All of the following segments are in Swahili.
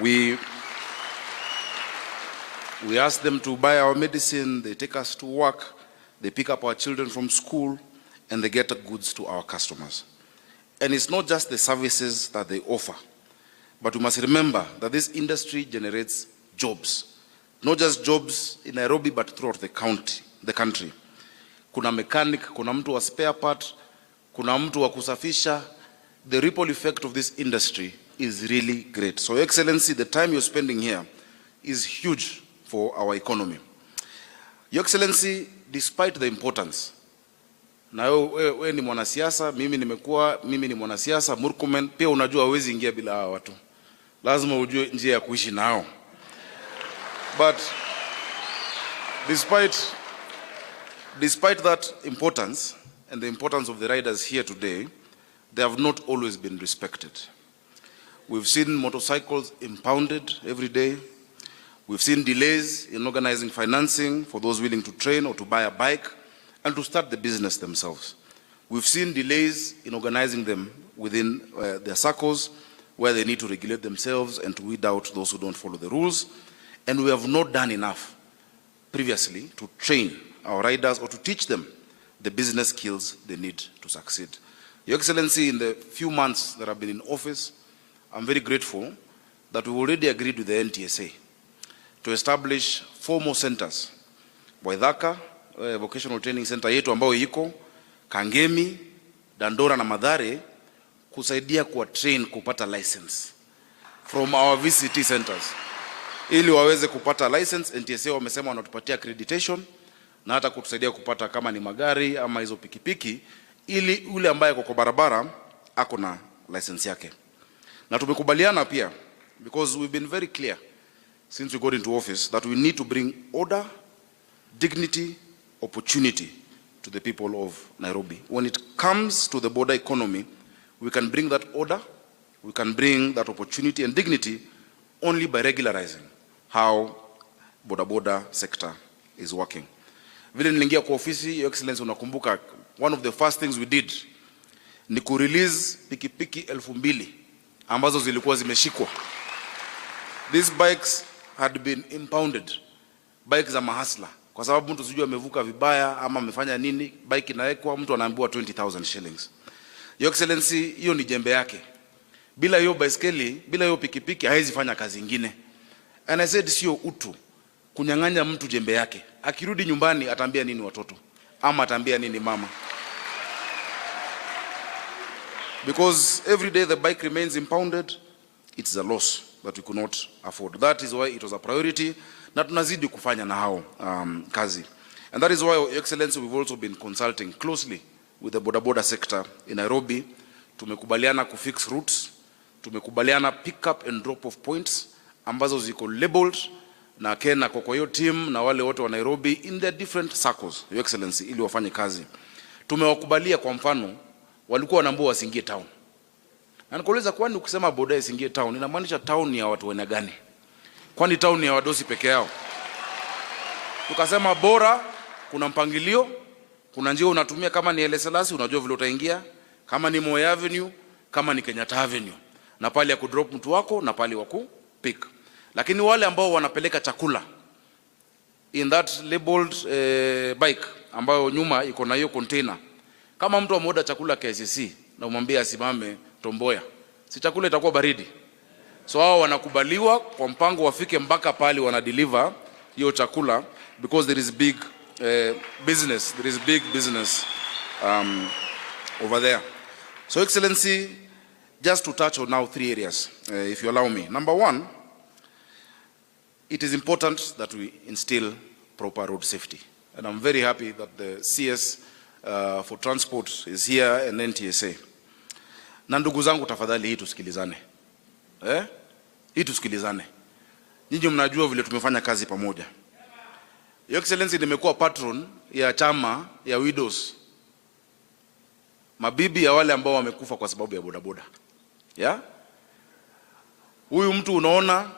We ask them to buy our medicine, they take us to work, they pick up our children from school, and they get the goods to our customers. And it's not just the services that they offer, but we must remember that this industry generates jobs. Not just jobs in Nairobi, but throughout the country. Kuna mechanic, kuna mtu wa spare part, kuna mtu wa kusafisha. The ripple effect of this industry is really great. So, Your Excellency, the time you're spending here is huge for our economy. Your Excellency, despite the importance, na wewe ni mwanasiasa, mimi ni mwanasiasa, Murkomen, pia unajua hawezi ingia bila hawa watu. Lazima ujue njia ya kuishi nao. But despite that importance and the importance of the riders here today, they have not always been respected. We've seen motorcycles impounded every day. We've seen delays in organizing financing for those willing to train or to buy a bike and to start the business themselves. We've seen delays in organizing them within their circles, where they need to regulate themselves and to weed out those who don't follow the rules. And we have not done enough previously to train our riders or to teach them the business skills they need to succeed. Your Excellency, in the few months that I've been in office, I'm very grateful that we already agreed with the NTSA to establish 4 more centers. Waithaka, Vocational Training Center yetu ambayo iko, Kangemi, Dandora na Mathare, kusaidia kuwa train kupata license from our VCT centers. Ili waweze kupata license, NTSA wamesema wanatupatia accreditation na hata kutusaidia kupata kama ni magari ama hizo pikipiki, ili ule ambaye kwa barabara ako na license yake. Na tumekubaliana pia, because we've been very clear since we got into office, that we need to bring order, dignity, opportunity to the people of Nairobi. When it comes to the border economy, we can bring that order, we can bring that opportunity and dignity only by regularizing how Bodaboda sector is working. Vile nilingia kwa ofisi, Your Excellency, unakumbuka, one of the first things we did ni ku-release pikipiki 2,000 ambazo zilikuwa zimeshikwa. These bikes had been impounded, bikes za mahasla. Kwa sababu mtu sijui amevuka vibaya ama amefanya nini, bike inaekwa, mtu anaambiwa 20,000 shillings. Your Excellency, hiyo ni jembe yake. Bila hiyo baiskeli, bila hiyo pikipiki haiwezi fanya kazi nyingine. And I said, sio utu kunyang'anya mtu jembe yake. Akirudi nyumbani ataambia nini watoto? Ama ataambia nini mama? Because every day the bike remains impounded, it's a loss that we could not afford. That is why it was a priority, na tunazidi kufanya na hao kazi. And that is why, Your Excellency, we've also been consulting closely with the Bodaboda sector in Nairobi. Tumekubaliana kufix routes, tumekubaliana pick up and drop off points ambazo ziko labeled na Kena kwa hiyo team na wale wote wa Nairobi in their different circles, Your Excellency, ili wafanye kazi. Tumewakubalia, kwa mfano, walikuwa wanaambiwa wasiingie town. Na nikuuliza, kwani ukisema boda isingie town inamaanisha town ni ya watu wena gani? Kwani town ni ya wadosi peke yao? Tukasema bora kuna mpangilio, kuna njia unatumia, kama ni LSLS unajua vile utaingia, kama ni Moi Avenue, kama ni Kenyatta Avenue, na pale ya kudrop mtu wako na pale wa kupick. Lakini wale ambao wanapeleka chakula in that labeled bike ambayo nyuma iko na hiyo container, kama mtu ameoda chakula KCC na umwambia asimame Tomboya, si chakula itakuwa baridi? So hao wanakubaliwa kwa mpango wafike mpaka pale wana deliver hiyo chakula, because there is big business, there is big business over there. So, Excellency, just to touch on now 3 areas, if you allow me. Number 1, it is important that we instill proper road safety. And I'm very happy that the CS for transport is here and NTSA. Na ndugu zangu, tafadhali hii tusikilizane. Hii tusikilizane. Nyinyi mnajua vile tumefanya kazi pamoja. Your Excellency, nimekuwa patron ya chama ya widows, mabibi ya wale ambao wamekufa kwa sababu ya bodaboda. Yeah? Huyu mtu unaona,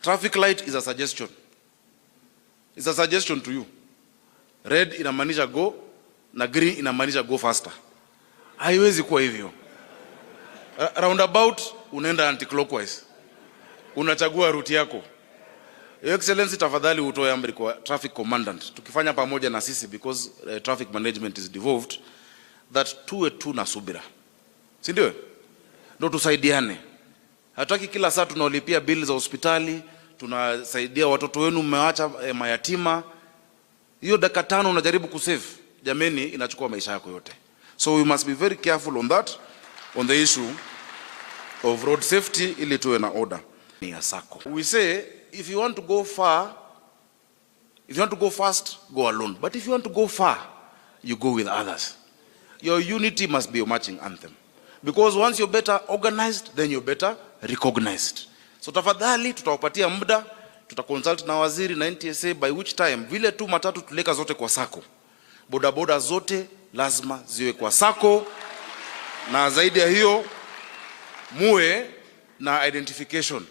traffic light is a suggestion. It's a suggestion to you. Red inamaanisha go na green inamaanisha go faster. Haiwezi kuwa hivyo. Roundabout unaenda anti-clockwise. unachagua route yako. Your Excellency, tafadhali utoe amri kwa traffic commandant, tukifanya pamoja na sisi, because traffic management is devolved, that tuwe tu na subira, si ndio? Ndio tusaidiane. Hataki kila saa tunaolipia bill za hospitali, tunasaidia watoto wenu mmeacha mayatima. Hiyo dakika 5 unajaribu kusave, jameni, inachukua maisha yako yote. So we must be very careful on that, on the issue of road safety, ili tuwe na order. Ni ya sako. We say, if you want to go far, if you want to go fast, go alone. But if you want to go far, you go with others. Your unity must be your marching anthem. Because once you're better organized, then you're better recognized. So tafadhali tutawapatia muda, tutaconsult na waziri na NTSA, by which time vile tu matatu tuleka zote kwa sako. Bodaboda zote lazima ziwe kwa sako, na zaidi ya hiyo muwe na identification.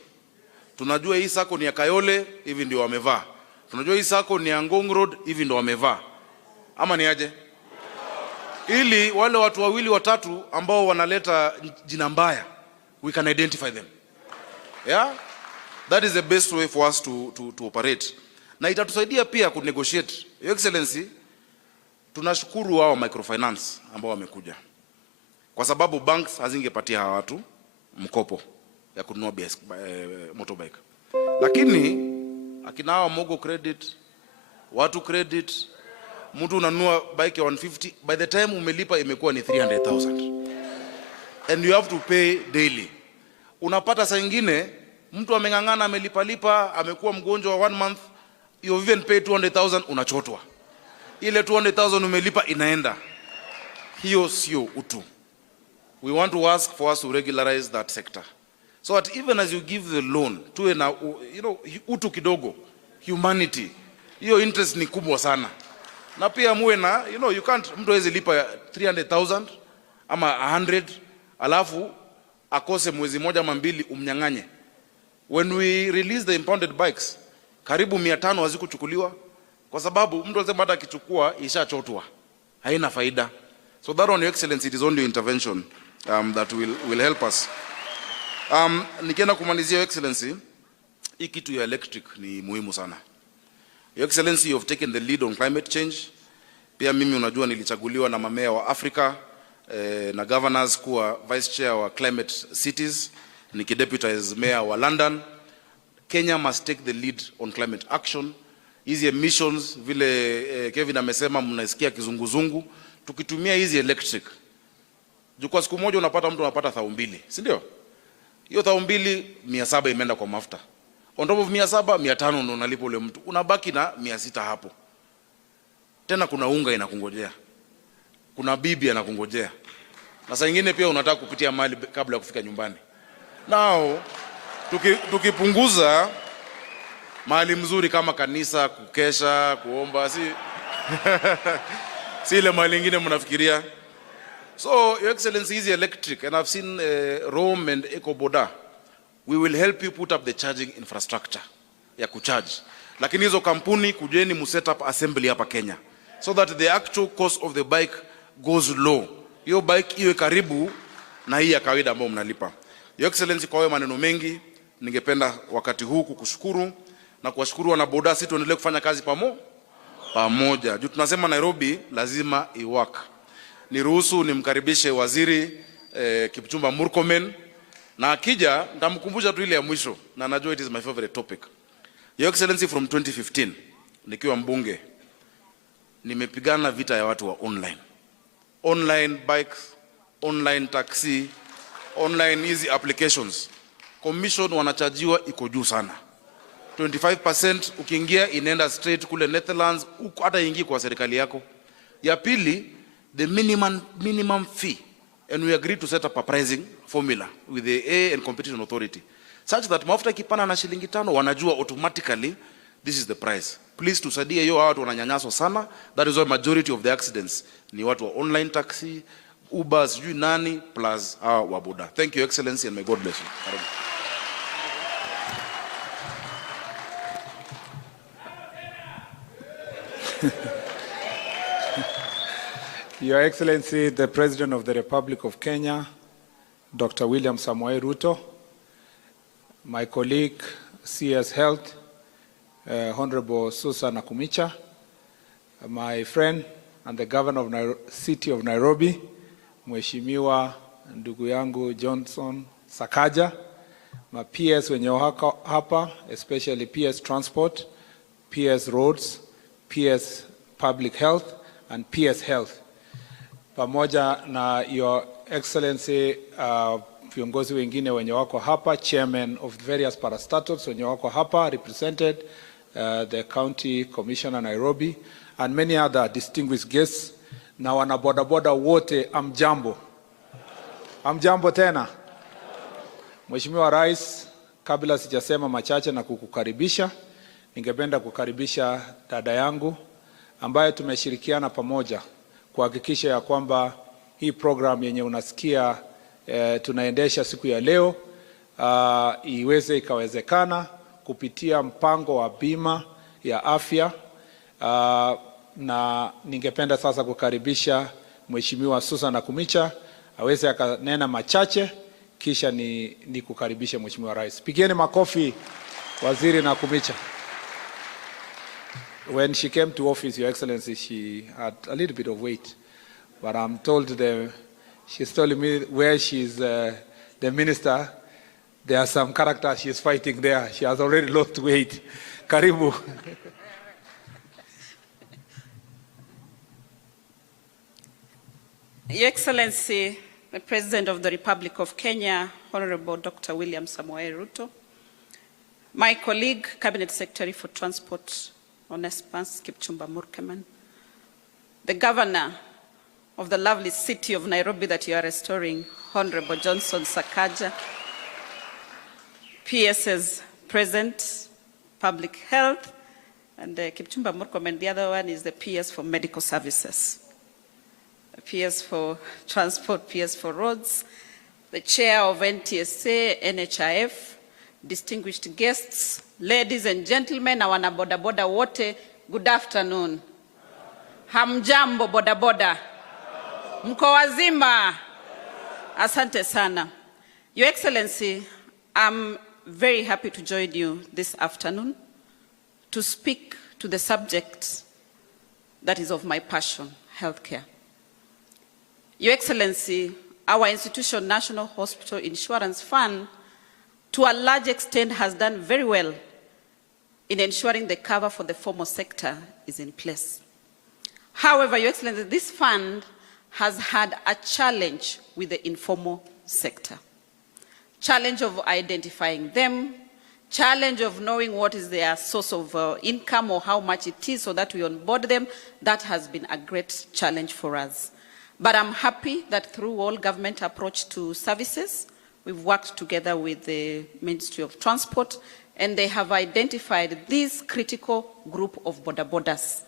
Tunajua hii sako ni ya Kayole, hivi ndio wamevaa. Tunajua hii sako ni ya Ngong Road, hivi ndio wamevaa. Ama ni aje? Ili wale watu wawili watatu ambao wanaleta jina mbaya, we can identify them. Yeah? That is the best way for us to operate. Na itatusaidia pia ku negotiate. Your Excellency, tunashukuru wao microfinance ambao wamekuja. Kwa sababu banks hazingepatia hawa watu mkopo ya kununua motorbike. Lakini akina hawa Mogo credit, watu credit, mtu unanunua bike ya 150, by the time umelipa imekuwa ni 300,000. And you have to pay daily. Unapata saa nyingine mtu amengangana amelipa amekuwa mgonjwa wa 1 month, you even pay 200,000, unachotwa. Ile 200,000 umelipa inaenda. Hiyo sio utu. We want to ask for us to regularize that sector, so that even as you give the loan, tuwe na utu kidogo, humanity. Hiyo interest ni kubwa sana. Na pia muwe na, you can't, mtu hawezi lipa 300,000 ama 100 alafu akose mwezi moja ama 2 umnyang'anye. When we release the impounded bikes, karibu 500 hazikuchukuliwa kwa sababu mtu anasema hata akichukua ishachotwa, haina faida. So that on, Your Excellency, it is only intervention that will help us. Nikienda kumalizia, Your Excellency, hii kitu ya electric ni muhimu sana. Your Excellency, you have taken the lead on climate change. Pia mimi unajua nilichaguliwa na mamea wa Africa na governors kuwa vice chair wa climate cities, nikideputize mayor wa London. Kenya must take the lead on climate action. Hizi emissions vile Kevin amesema mnasikia kizunguzungu, tukitumia hizi electric, kwa siku moja unapata mtu anapata 2,000, si ndio? Hiyo 2,700 imeenda kwa mafuta. On top of 700, 500 ndo unalipa ule mtu. Unabaki na 600 hapo. Tena kuna unga inakungojea. Kuna bibi anakungojea. Na saa nyingine pia unataka kupitia mali kabla ya kufika nyumbani. Now, tukipunguza mahali mzuri kama kanisa, kukesha, kuomba, si ile mahali nyingine mnafikiria. So, Your Excellency, is electric, and I've seen Rome and Bodaboda. We will help you put up the charging infrastructure ya kucharge. Lakini hizo kampuni kujeni mu set up assembly hapa Kenya, so that the actual cost of the bike goes low. Hiyo bike iwe karibu na hii ya kawaida ambayo mnalipa. Your Excellency, kwa maneno mengi, ningependa wakati huu kukushukuru na kuwashukuru wana boda. Sisi tuendelee kufanya kazi pamoja. Juu tunasema Nairobi lazima iwaka. Niruhusu nimkaribishe waziri Kipchumba Murkomen, na akija nitamkumbusha tu ile ya mwisho, na najua it is my favorite topic. Your Excellency, from 2015 nikiwa mbunge nimepigana vita ya watu wa online bikes, online taxi, online easy applications. Commission wanachajiwa iko juu sana, 25%. Ukiingia inaenda straight kule Netherlands, hata ingi kwa serikali yako. Ya pili, the minimum fee, and we agreed to set up a pricing formula with the A and Competition Authority, such that mafuta kipana na shilingi 5 wanajua automatically this is the price. Please tusaidie hiyo, watu wananyanyaswa sana. That is why majority of the accidents ni watu wa online taxi, Uber, sijui nani, plus wa boda. Thank you, Excellency, and may God bless you. Your Excellency, the President of the Republic of Kenya, Dr. William Samoei Ruto, my colleague, CS Health, Honorable Susan Akumicha, my friend and the governor of city of Nairobi, Mheshimiwa ndugu yangu Johnson Sakaja, my PS wenye wako hapa, especially PS Transport, PS Roads, PS Public Health, and PS Health. Pamoja na Your Excellency, viongozi wengine wenye wako hapa, chairman of various parastatals wenye wako hapa, represented the County Commissioner Nairobi, and many other distinguished guests. Na wana bodaboda wote, amjambo. Amjambo tena. Mheshimiwa Rais, kabla sijasema machache na kukukaribisha, ningependa kukaribisha dada yangu ambaye tumeshirikiana pamoja kuhakikisha ya kwamba hii program yenye unasikia tunaendesha siku ya leo iweze ikawezekana kupitia mpango wa bima ya afya. Na ningependa sasa kukaribisha Mheshimiwa Susan Akumicha aweze akanena machache, kisha ni kukaribisha Mheshimiwa Rais. Pigeni makofi Waziri Akumicha. When she came to office, Your Excellency, she had a little bit of weight, but I'm told she's telling me where she's the minister, there are some characters she's fighting there. She has already lost weight. Karibu. Your Excellency, the President of the Republic of Kenya, Honorable Dr. William Samoei Ruto, my colleague, Cabinet Secretary for Transport, Onesmus Kipchumba Murkomen, the Governor of the lovely city of Nairobi that you are restoring, Honorable Johnson Sakaja, PS's present, Public Health, and Kipchumba Murkomen, the other one is the PS for Medical Services. PS for Transport, PS for Roads, the Chair of NTSA, NHIF, distinguished guests, ladies and gentlemen, na wana bodaboda wote, good afternoon. Hamjambo bodaboda. Mko wazima. Asante sana. Your Excellency, I'm very happy to join you this afternoon to speak to the subject that is of my passion, healthcare. Your Excellency, our institution, National Hospital Insurance Fund, to a large extent has done very well in ensuring the cover for the formal sector is in place. However, Your Excellency, this fund has had a challenge with the informal sector. Challenge of identifying them, challenge of knowing what is their source of income or how much it is so that we onboard them. That has been a great challenge for us. But I'm happy that through all government approach to services, we've worked together with the Ministry of Transport, and they have identified this critical group of bodabodas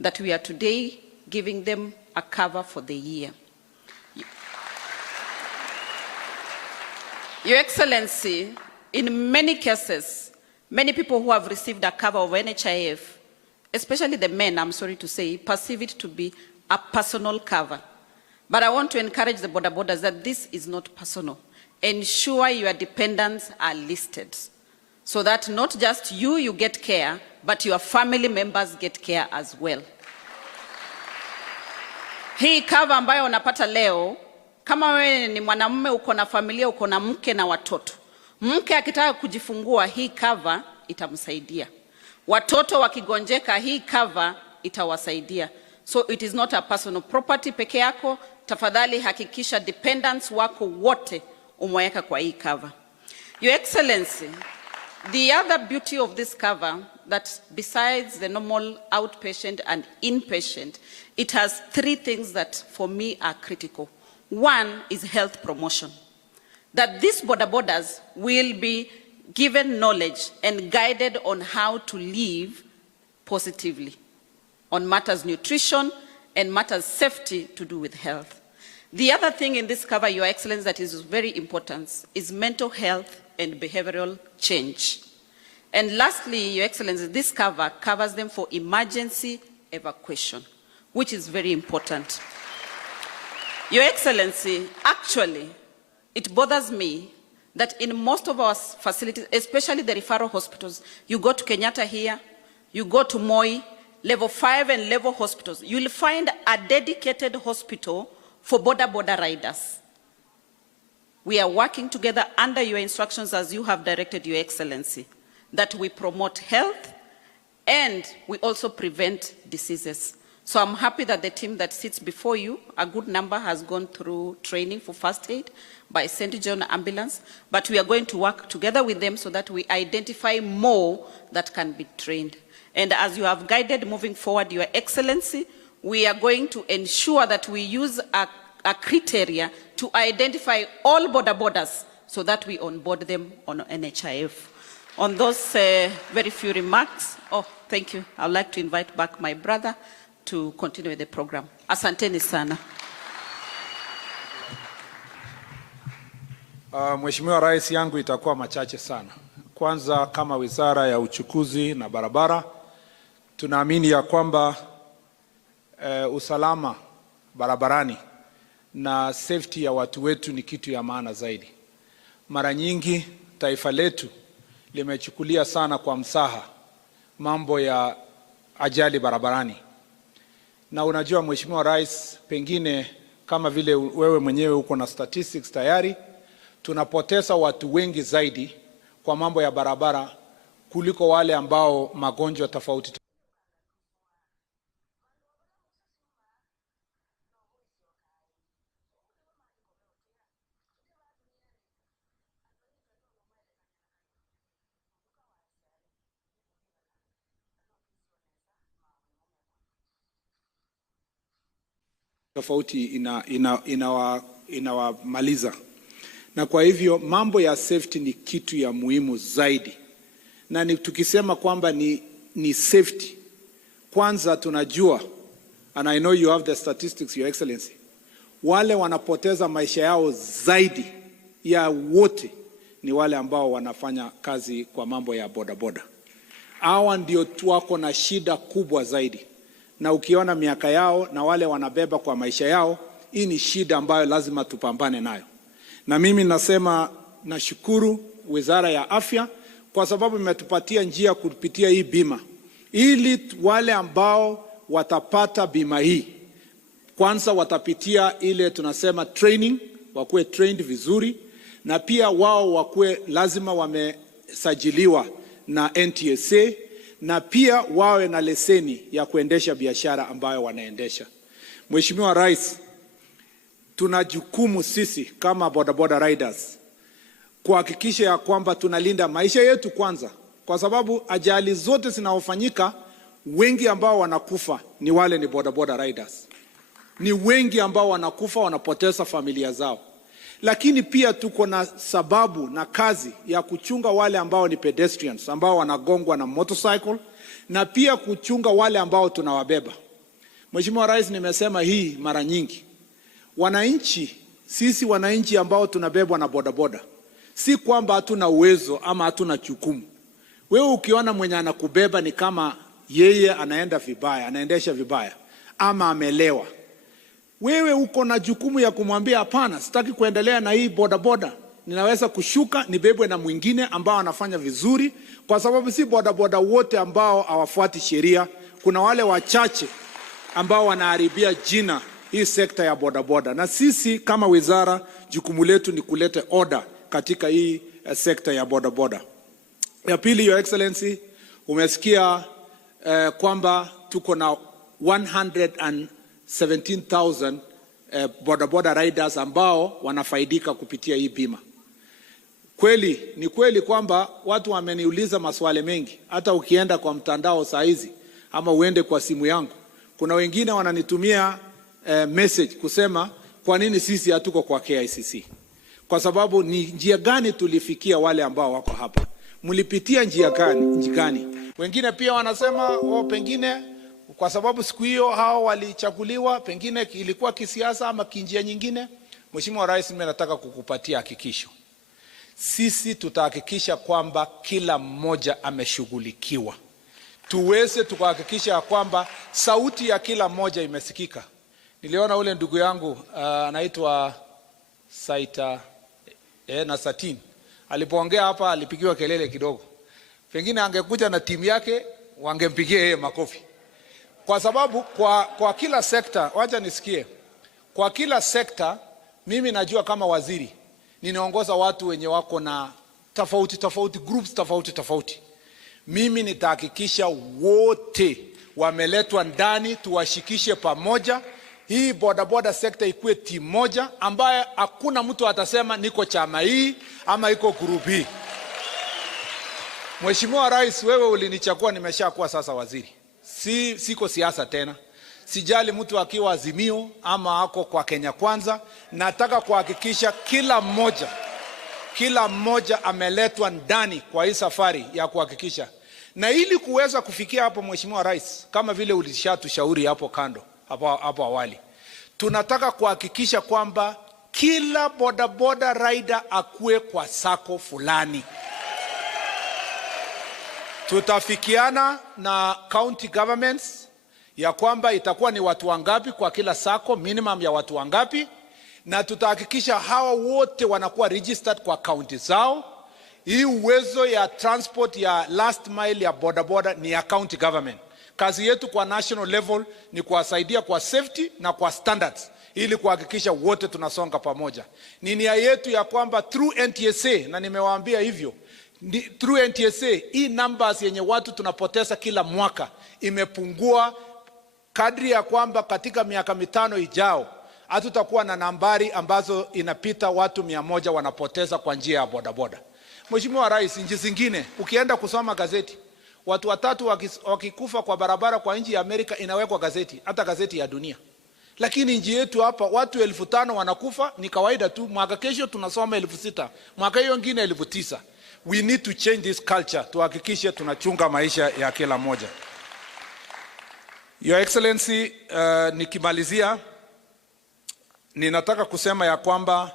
that we are today giving them a cover for the year. Your Excellency, in many cases, many people who have received a cover of NHIF, especially the men, I'm sorry to say, perceive it to be a personal cover. But I want to encourage the bodabodas that this is not personal. Ensure your dependents are listed so that not just you get care, but your family members get care as well. Hii cover ambayo unapata leo, kama wewe ni mwanamume uko na familia, uko na mke na watoto. Mke akitaka kujifungua, hii cover itamsaidia. Watoto wakigonjeka, hii cover itawasaidia. So it is not a personal property peke yako. Tafadhali hakikisha dependents wako wote umeweka kwa hii cover. Your Excellency, the other beauty of this cover, that besides the normal outpatient and inpatient, it has three things that for me are critical. One is health promotion. That these bodabodas will be given knowledge and guided on how to live positively on matters nutrition and matters safety to do with health. The other thing in this cover, Your Excellency, that is very important is mental health and behavioral change. And lastly, Your Excellency, this cover covers them for emergency evacuation, which is very important. Your Excellency, actually, it bothers me that in most of our facilities, especially the referral hospitals, you go to Kenyatta here, you go to Moi, level 5 and level hospitals, you'll find a dedicated hospital for Bodaboda riders. We are working together under your instructions as you have directed, Your Excellency, that we promote health and we also prevent diseases. So I'm happy that the team that sits before you, a good number has gone through training for first aid by St. John Ambulance, but we are going to work together with them so that we identify more that can be trained. And as you have guided moving forward, Your Excellency, we are going to ensure that we use a criteria to identify all Bodabodas so that we onboard them on NHIF. On those very few remarks, thank you. I'd like to invite back my brother to continue with the program. Asanteni sana. Mheshimiwa Rais, yangu itakuwa machache sana. Kwanza, kama Wizara ya Uchukuzi na Barabara, tunaamini ya kwamba usalama barabarani na safety ya watu wetu ni kitu ya maana zaidi. Mara nyingi taifa letu limechukulia sana kwa msaha mambo ya ajali barabarani. Na unajua Mheshimiwa Rais, pengine kama vile wewe mwenyewe uko na statistics tayari, tunapoteza watu wengi zaidi kwa mambo ya barabara kuliko wale ambao magonjwa tofauti. Tofauti inawamaliza. Na kwa hivyo mambo ya safety ni kitu ya muhimu zaidi. Na tukisema kwamba ni safety, kwanza tunajua, and I know you have the statistics, Your Excellency, wale wanapoteza maisha yao zaidi ya wote ni wale ambao wanafanya kazi kwa mambo ya bodaboda. Hawa ndio wako na shida kubwa zaidi. Na ukiona miaka yao na wale wanabeba kwa maisha yao, hii ni shida ambayo lazima tupambane nayo. Na mimi nasema nashukuru Wizara ya Afya kwa sababu imetupatia njia kupitia hii bima. Ili wale ambao watapata bima hii, kwanza watapitia ile tunasema training, wakuwe trained vizuri, na pia wao wakuwe lazima wamesajiliwa na NTSA, na pia wawe na leseni ya kuendesha biashara ambayo wanaendesha. Mheshimiwa Rais, tuna jukumu sisi kama bodaboda riders kuhakikisha ya kwamba tunalinda maisha yetu kwanza, kwa sababu ajali zote zinaofanyika, wengi ambao wanakufa ni wale ni bodaboda riders. Ni wengi ambao wanakufa, wanapoteza familia zao. Lakini pia tuko na sababu na kazi ya kuchunga wale ambao ni pedestrians, ambao wanagongwa na motorcycle, na pia kuchunga wale ambao tunawabeba. Mheshimiwa Rais, nimesema hii mara nyingi. Wananchi, sisi wananchi ambao tunabebwa na bodaboda, si kwamba hatuna uwezo ama hatuna jukumu. Wewe ukiona mwenye anakubeba ni kama yeye anaenda vibaya, anaendesha vibaya ama amelewa, wewe uko na jukumu ya kumwambia hapana, sitaki kuendelea na hii bodaboda, ninaweza kushuka nibebwe na mwingine ambao anafanya vizuri, kwa sababu si bodaboda wote ambao hawafuati sheria. Kuna wale wachache ambao wanaharibia jina hii sekta ya bodaboda, na sisi kama wizara jukumu letu ni kuleta order katika hii sekta ya bodaboda. Ya pili, Your Excellency, umesikia kwamba tuko na 117,000 bodaboda riders ambao wanafaidika kupitia hii bima. Kweli, ni kweli kwamba watu wameniuliza maswali mengi. Hata ukienda kwa mtandao saa hizi ama uende kwa simu yangu, kuna wengine wananitumia message kusema kwa nini sisi hatuko kwa KICC. Kwa sababu ni njia gani tulifikia wale ambao wako hapa? Mlipitia njia gani? Wengine pia wanasema pengine kwa sababu siku hiyo hao walichaguliwa, pengine ilikuwa kisiasa ama kinjia nyingine. Mheshimiwa Rais, mimi nataka kukupatia hakikisho. Sisi tutahakikisha kwamba kila mmoja ameshughulikiwa. Tuweze tukahakikisha kwamba sauti ya kila mmoja imesikika. Niliona ule ndugu yangu anaitwa Saita na Satin Alipoongea hapa alipigiwa kelele kidogo. Pengine angekuja na timu yake wangempigia yeye makofi. Kwa sababu kwa kila sekta, wacha nisikie. Kwa kila sekta mimi najua kama waziri ninaongoza watu wenye wako na tofauti groups tofauti. Mimi nitahakikisha wote wameletwa ndani, tuwashikishe pamoja. Hii bodaboda sekta ikuwe timu moja ambaye hakuna mtu atasema niko chama hii ama iko group hii. Mheshimiwa Rais, wewe ulinichagua, nimeshakuwa sasa waziri. Siko siasa tena. Sijali mtu akiwa Azimio ama ako kwa Kenya Kwanza. Nataka kuhakikisha kila mmoja ameletwa ndani kwa hii safari ya kuhakikisha. Na ili kuweza kufikia hapo, Mheshimiwa Rais, kama vile ulishatushauri hapo kando, hapo awali, tunataka kuhakikisha kwamba kila bodaboda rider akue kwa sako fulani. Tutafikiana na county governments ya kwamba itakuwa ni watu wangapi kwa kila sako, minimum ya watu wangapi, na tutahakikisha hawa wote wanakuwa registered kwa county zao. Hii uwezo ya transport ya last mile ya bodaboda ni ya county government. Kazi yetu kwa national level ni kuwasaidia kwa safety na kwa standards, ili kuhakikisha wote tunasonga pamoja. Ni nia yetu ya kwamba through NTSA, na nimewaambia hivyo, through NTSA hii numbers yenye watu tunapoteza kila mwaka imepungua kadri ya kwamba katika miaka 5 ijao hatutakuwa na nambari ambazo inapita watu 100 wanapoteza kwa njia ya bodaboda. Mheshimiwa Rais, nchi zingine ukienda kusoma gazeti, watu 3 wakikufa kwa barabara kwa nchi ya Amerika inawekwa gazeti, hata gazeti ya dunia. Lakini nchi yetu hapa watu 5,000 wanakufa ni kawaida tu. Mwaka kesho tunasoma 6,000, mwaka hiyo nyingine 9,000. We need to change this culture, tuhakikishe tunachunga maisha ya kila mmoja. Your Excellency, nikimalizia ninataka kusema ya kwamba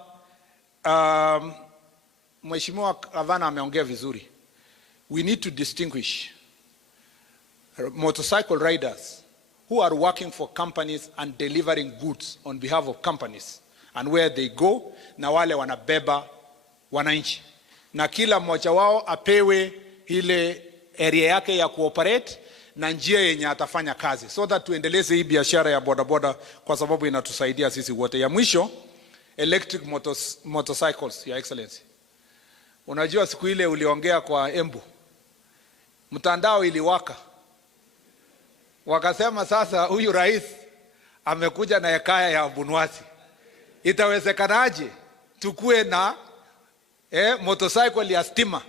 Mheshimiwa Gavana ameongea vizuri. We need to distinguish motorcycle riders who are working for companies and delivering goods on behalf of companies and where they go, na wale wanabeba wananchi. Na kila mmoja wao apewe ile area yake ya cooperate na njia yenye atafanya kazi, so that tuendeleze hii biashara ya bodaboda, kwa sababu inatusaidia sisi wote. Ya mwisho, electric motorcycles, Your Excellency. Unajua siku ile uliongea kwa Embu, mtandao iliwaka. Wakasema sasa huyu rais amekuja na hekaya ya Bunwasi. Itawezekanaje tukue na motorcycle ya stima?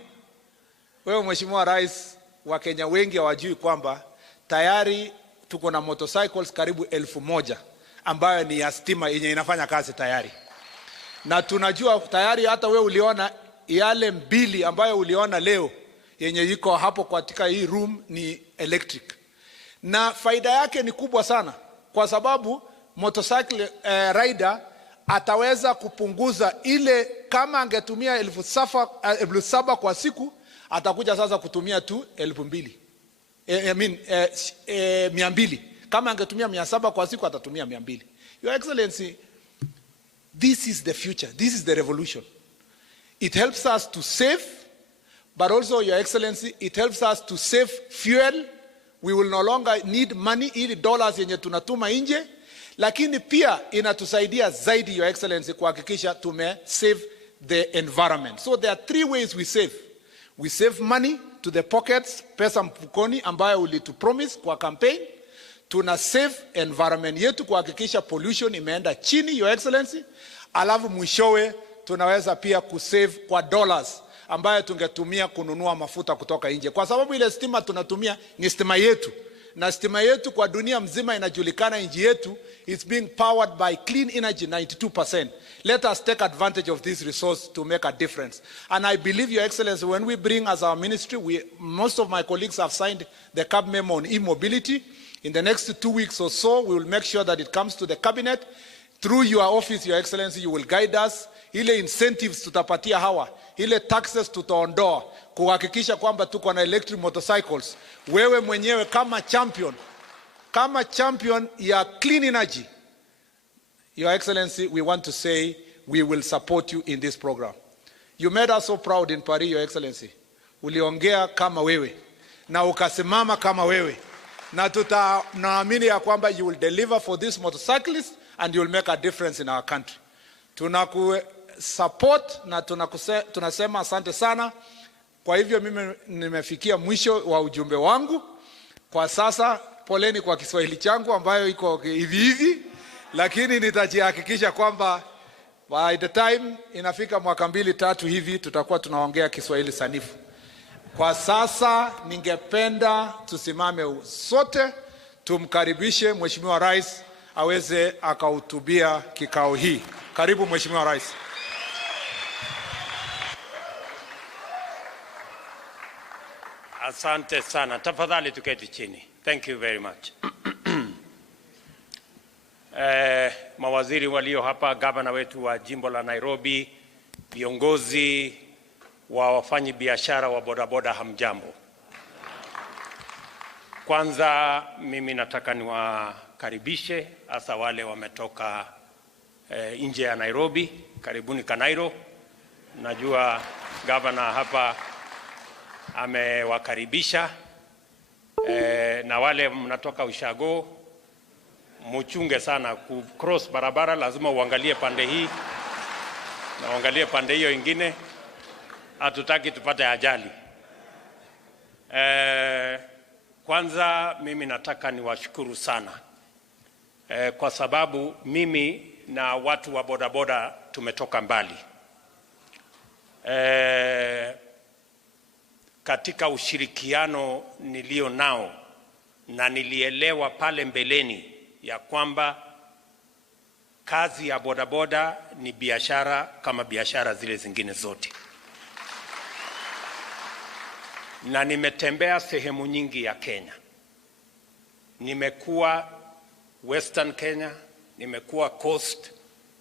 Wewe Mheshimiwa Rais, wa Kenya wengi hawajui kwamba tayari tuko na motorcycles karibu 1,000 ambayo ni ya stima yenye inafanya kazi tayari. Na tunajua tayari, hata wewe uliona yale 2 ambayo uliona leo yenye iko hapo katika hii room ni electric. Na faida yake ni kubwa sana, kwa sababu motorcycle rider ataweza kupunguza ile, kama angetumia 7,000 kwa siku, atakuja sasa kutumia tu 2,000. 200. Kama angetumia 700 kwa siku atatumia 200. Your Excellency, this is the future. This is the revolution. It helps us to save, but also, Your Excellency, it helps us to save fuel. We will no longer need money, ili dollars yenye tunatuma nje, lakini pia inatusaidia zaidi, Your Excellency, kuhakikisha tume save the environment. So there are 3 ways we save. We save money to the pockets, pesa mfukoni ambayo ulitupromise kwa campaign. Tuna save environment yetu kuhakikisha pollution imeenda chini, Your Excellency. Alafu mwishowe tunaweza pia kusave kwa dollars ambayo tungetumia kununua mafuta kutoka nje, kwa sababu ile stima tunatumia ni stima yetu, na stima yetu kwa dunia mzima inajulikana. Nchi yetu is being powered by clean energy 92%. Let us take advantage of this resource to make a difference. And I believe, Your Excellency, when we bring as our ministry, most of my colleagues have signed the CAB memo on e-mobility. In the next 2 weeks or so, we will make sure that it comes to the cabinet. Through your office, Your Excellency, you will guide us. Ile incentives tutapatia hawa, ile taxes tutaondoa, kuhakikisha kwamba tuko na electric motorcycles. Wewe mwenyewe kama champion ya clean energy, Your Excellency, we want to say we will support you in this program. You made us so proud in Paris, Your Excellency. Uliongea kama wewe na ukasimama kama wewe, na tunaamini ya kwamba you will deliver for this motorcyclist and you will make a difference in our country. Tunakusupport na tunasema asante sana. Kwa hivyo mimi nimefikia mwisho wa ujumbe wangu. Kwa sasa poleni kwa Kiswahili changu ambayo iko hivi, lakini nitajihakikisha kwamba by the time inafika mwaka 2-3 hivi tutakuwa tunaongea Kiswahili sanifu. Kwa sasa ningependa tusimame sote tumkaribishe Mheshimiwa Rais aweze akahutubia kikao hii. Karibu Mheshimiwa Rais. Asante sana. Tafadhali tuketi chini. Thank you very much. Mawaziri walio hapa, gavana wetu wa jimbo la Nairobi, viongozi wa wafanyi biashara wa bodaboda, hamjambo. Kwanza mimi nataka niwakaribishe hasa wale wametoka nje ya Nairobi. Karibuni Kanairo. Najua gavana hapa amewakaribisha. Na wale mnatoka Ushago, muchunge sana ku cross barabara, lazima uangalie pande hii na uangalie pande hiyo ingine, hatutaki tupate ajali. Kwanza mimi nataka niwashukuru sana kwa sababu mimi na watu wa bodaboda tumetoka mbali. Katika ushirikiano nilio nao, na nilielewa pale mbeleni ya kwamba kazi ya bodaboda ni biashara kama biashara zile zingine zote. Na nimetembea sehemu nyingi ya Kenya. Nimekuwa Western Kenya, nimekuwa Coast,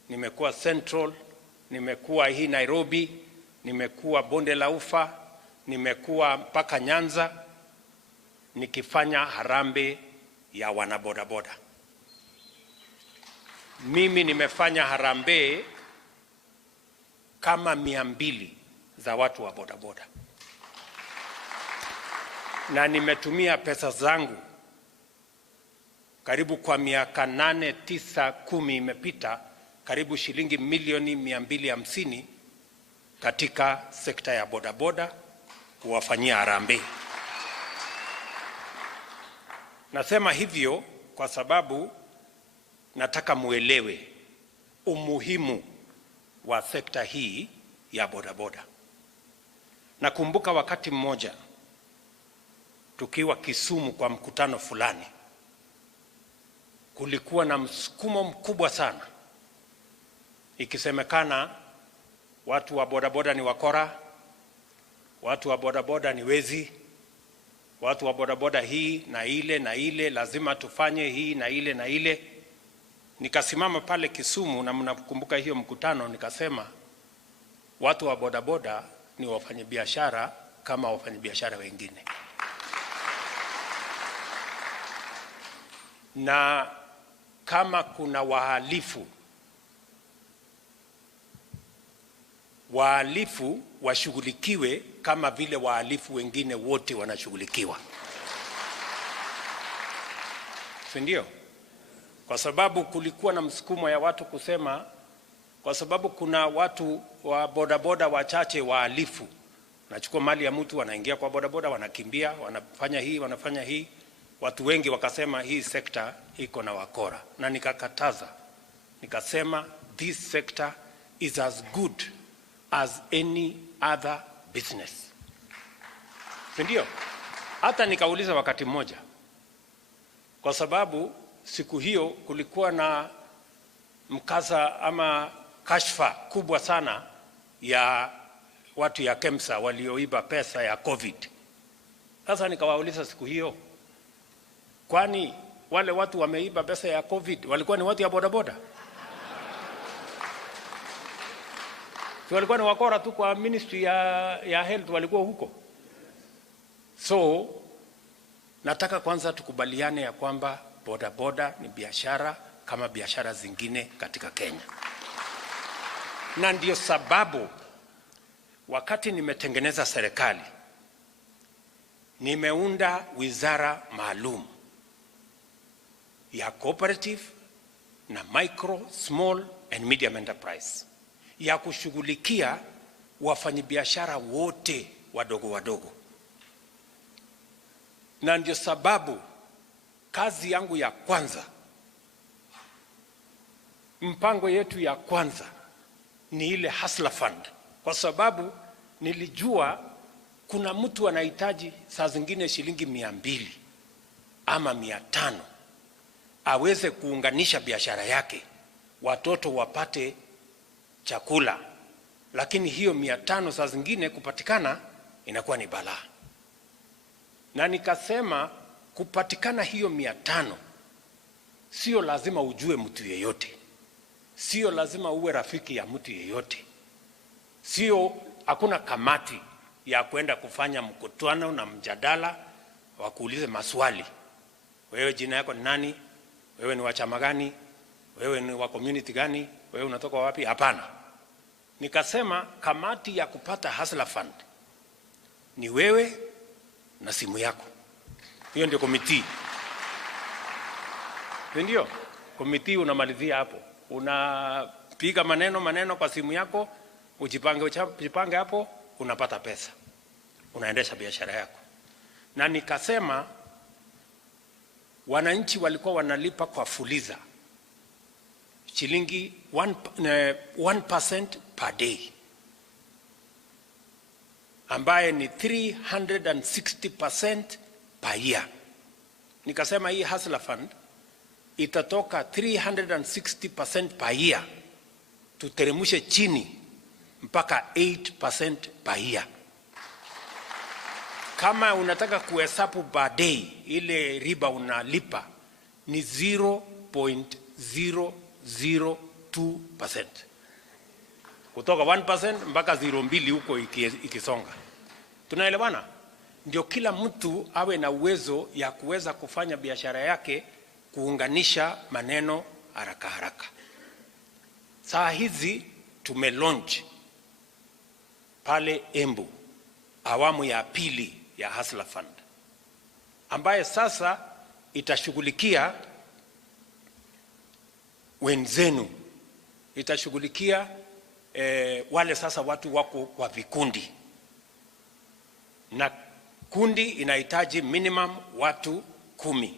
nimekuwa Central, nimekuwa hii Nairobi, nimekuwa Bonde la Ufa, nimekuwa mpaka Nyanza nikifanya harambee ya wanabodaboda. Mimi nimefanya harambee kama 200 za watu wa bodaboda. Na nimetumia pesa zangu karibu kwa miaka 8, 9, 10 imepita, karibu shilingi milioni 250 katika sekta ya bodaboda kuwafanyia harambee. Nasema hivyo kwa sababu nataka muelewe umuhimu wa sekta hii ya bodaboda. Nakumbuka wakati mmoja tukiwa Kisumu kwa mkutano fulani, kulikuwa na msukumo mkubwa sana, ikisemekana watu wa bodaboda ni wakora, watu wa bodaboda ni wezi, watu wa bodaboda hii na ile, lazima tufanye hii na ile. Nikasimama pale Kisumu, na mnakumbuka hiyo mkutano, nikasema watu wa bodaboda ni wafanyabiashara kama wafanyabiashara wengine. Na kama kuna wahalifu washughulikiwe kama vile wahalifu wengine wote wanashughulikiwa. Si ndio? Kwa sababu kulikuwa na msukumo ya watu kusema, kwa sababu kuna watu wa bodaboda wachache wahalifu, wanachukua mali ya mtu, wanaingia kwa bodaboda, wanakimbia, wanafanya hii. Watu wengi wakasema hii sekta iko na wakora, na nikakataza. Nikasema this sector is as good as any other business. Ndio? Hata nikauliza wakati mmoja, kwa sababu siku hiyo kulikuwa na mkasa ama kashfa kubwa sana ya watu ya KEMSA walioiba pesa ya COVID. Sasa nikawauliza siku hiyo, kwani wale watu wameiba pesa ya COVID walikuwa ni watu ya bodaboda? Si walikuwa ni wakora tu kwa ministry ya health walikuwa huko? So nataka kwanza tukubaliane ya kwamba bodaboda ni biashara kama biashara zingine katika Kenya. Na ndio sababu wakati nimetengeneza serikali, nimeunda wizara maalum ya cooperative na micro, small and medium enterprise ya kushughulikia wafanyabiashara wote wadogo wadogo. Na ndio sababu kazi yangu ya kwanza, mpango yetu ya kwanza ni ile Hustler Fund, kwa sababu nilijua kuna mtu anahitaji saa zingine shilingi 200 ama 500 aweze kuunganisha biashara yake, watoto wapate chakula, lakini hiyo 500 saa zingine kupatikana inakuwa ni balaa. Na nikasema kupatikana hiyo 500 sio lazima ujue mtu yeyote, sio lazima uwe rafiki ya mtu yeyote, sio, hakuna kamati ya kwenda kufanya mkutano na mjadala wa kuulize maswali. Wewe jina yako ni nani? Wewe ni wa chama gani? Wewe ni wa community gani? Wewe unatoka wapi? Hapana. Nikasema kamati ya kupata Hustler Fund ni wewe na simu yako. Hiyo ndio komiti. Ndio komiti, unamalizia hapo. Unapiga maneno kwa simu yako, ujipange hapo, unapata pesa, unaendesha biashara yako. Na nikasema wananchi walikuwa wanalipa kwa fuliza shilingi 1% per day, ambaye ni 360% per year. Nikasema hii Hustler Fund itatoka 360% per year, tuteremushe chini mpaka 8% per year. Kama unataka kuhesabu baadaye, ile riba unalipa ni 0.002%, kutoka 1% mpaka 0.2 huko ikisonga. Tunaelewana? Ndio kila mtu awe na uwezo ya kuweza kufanya biashara yake, kuunganisha maneno haraka haraka. Saa hizi tumelaunch pale Embu awamu ya pili ya Hustler Fund, ambaye sasa itashughulikia wenzenu, itashughulikia wale sasa watu wako kwa vikundi, na kundi inahitaji minimum watu 10.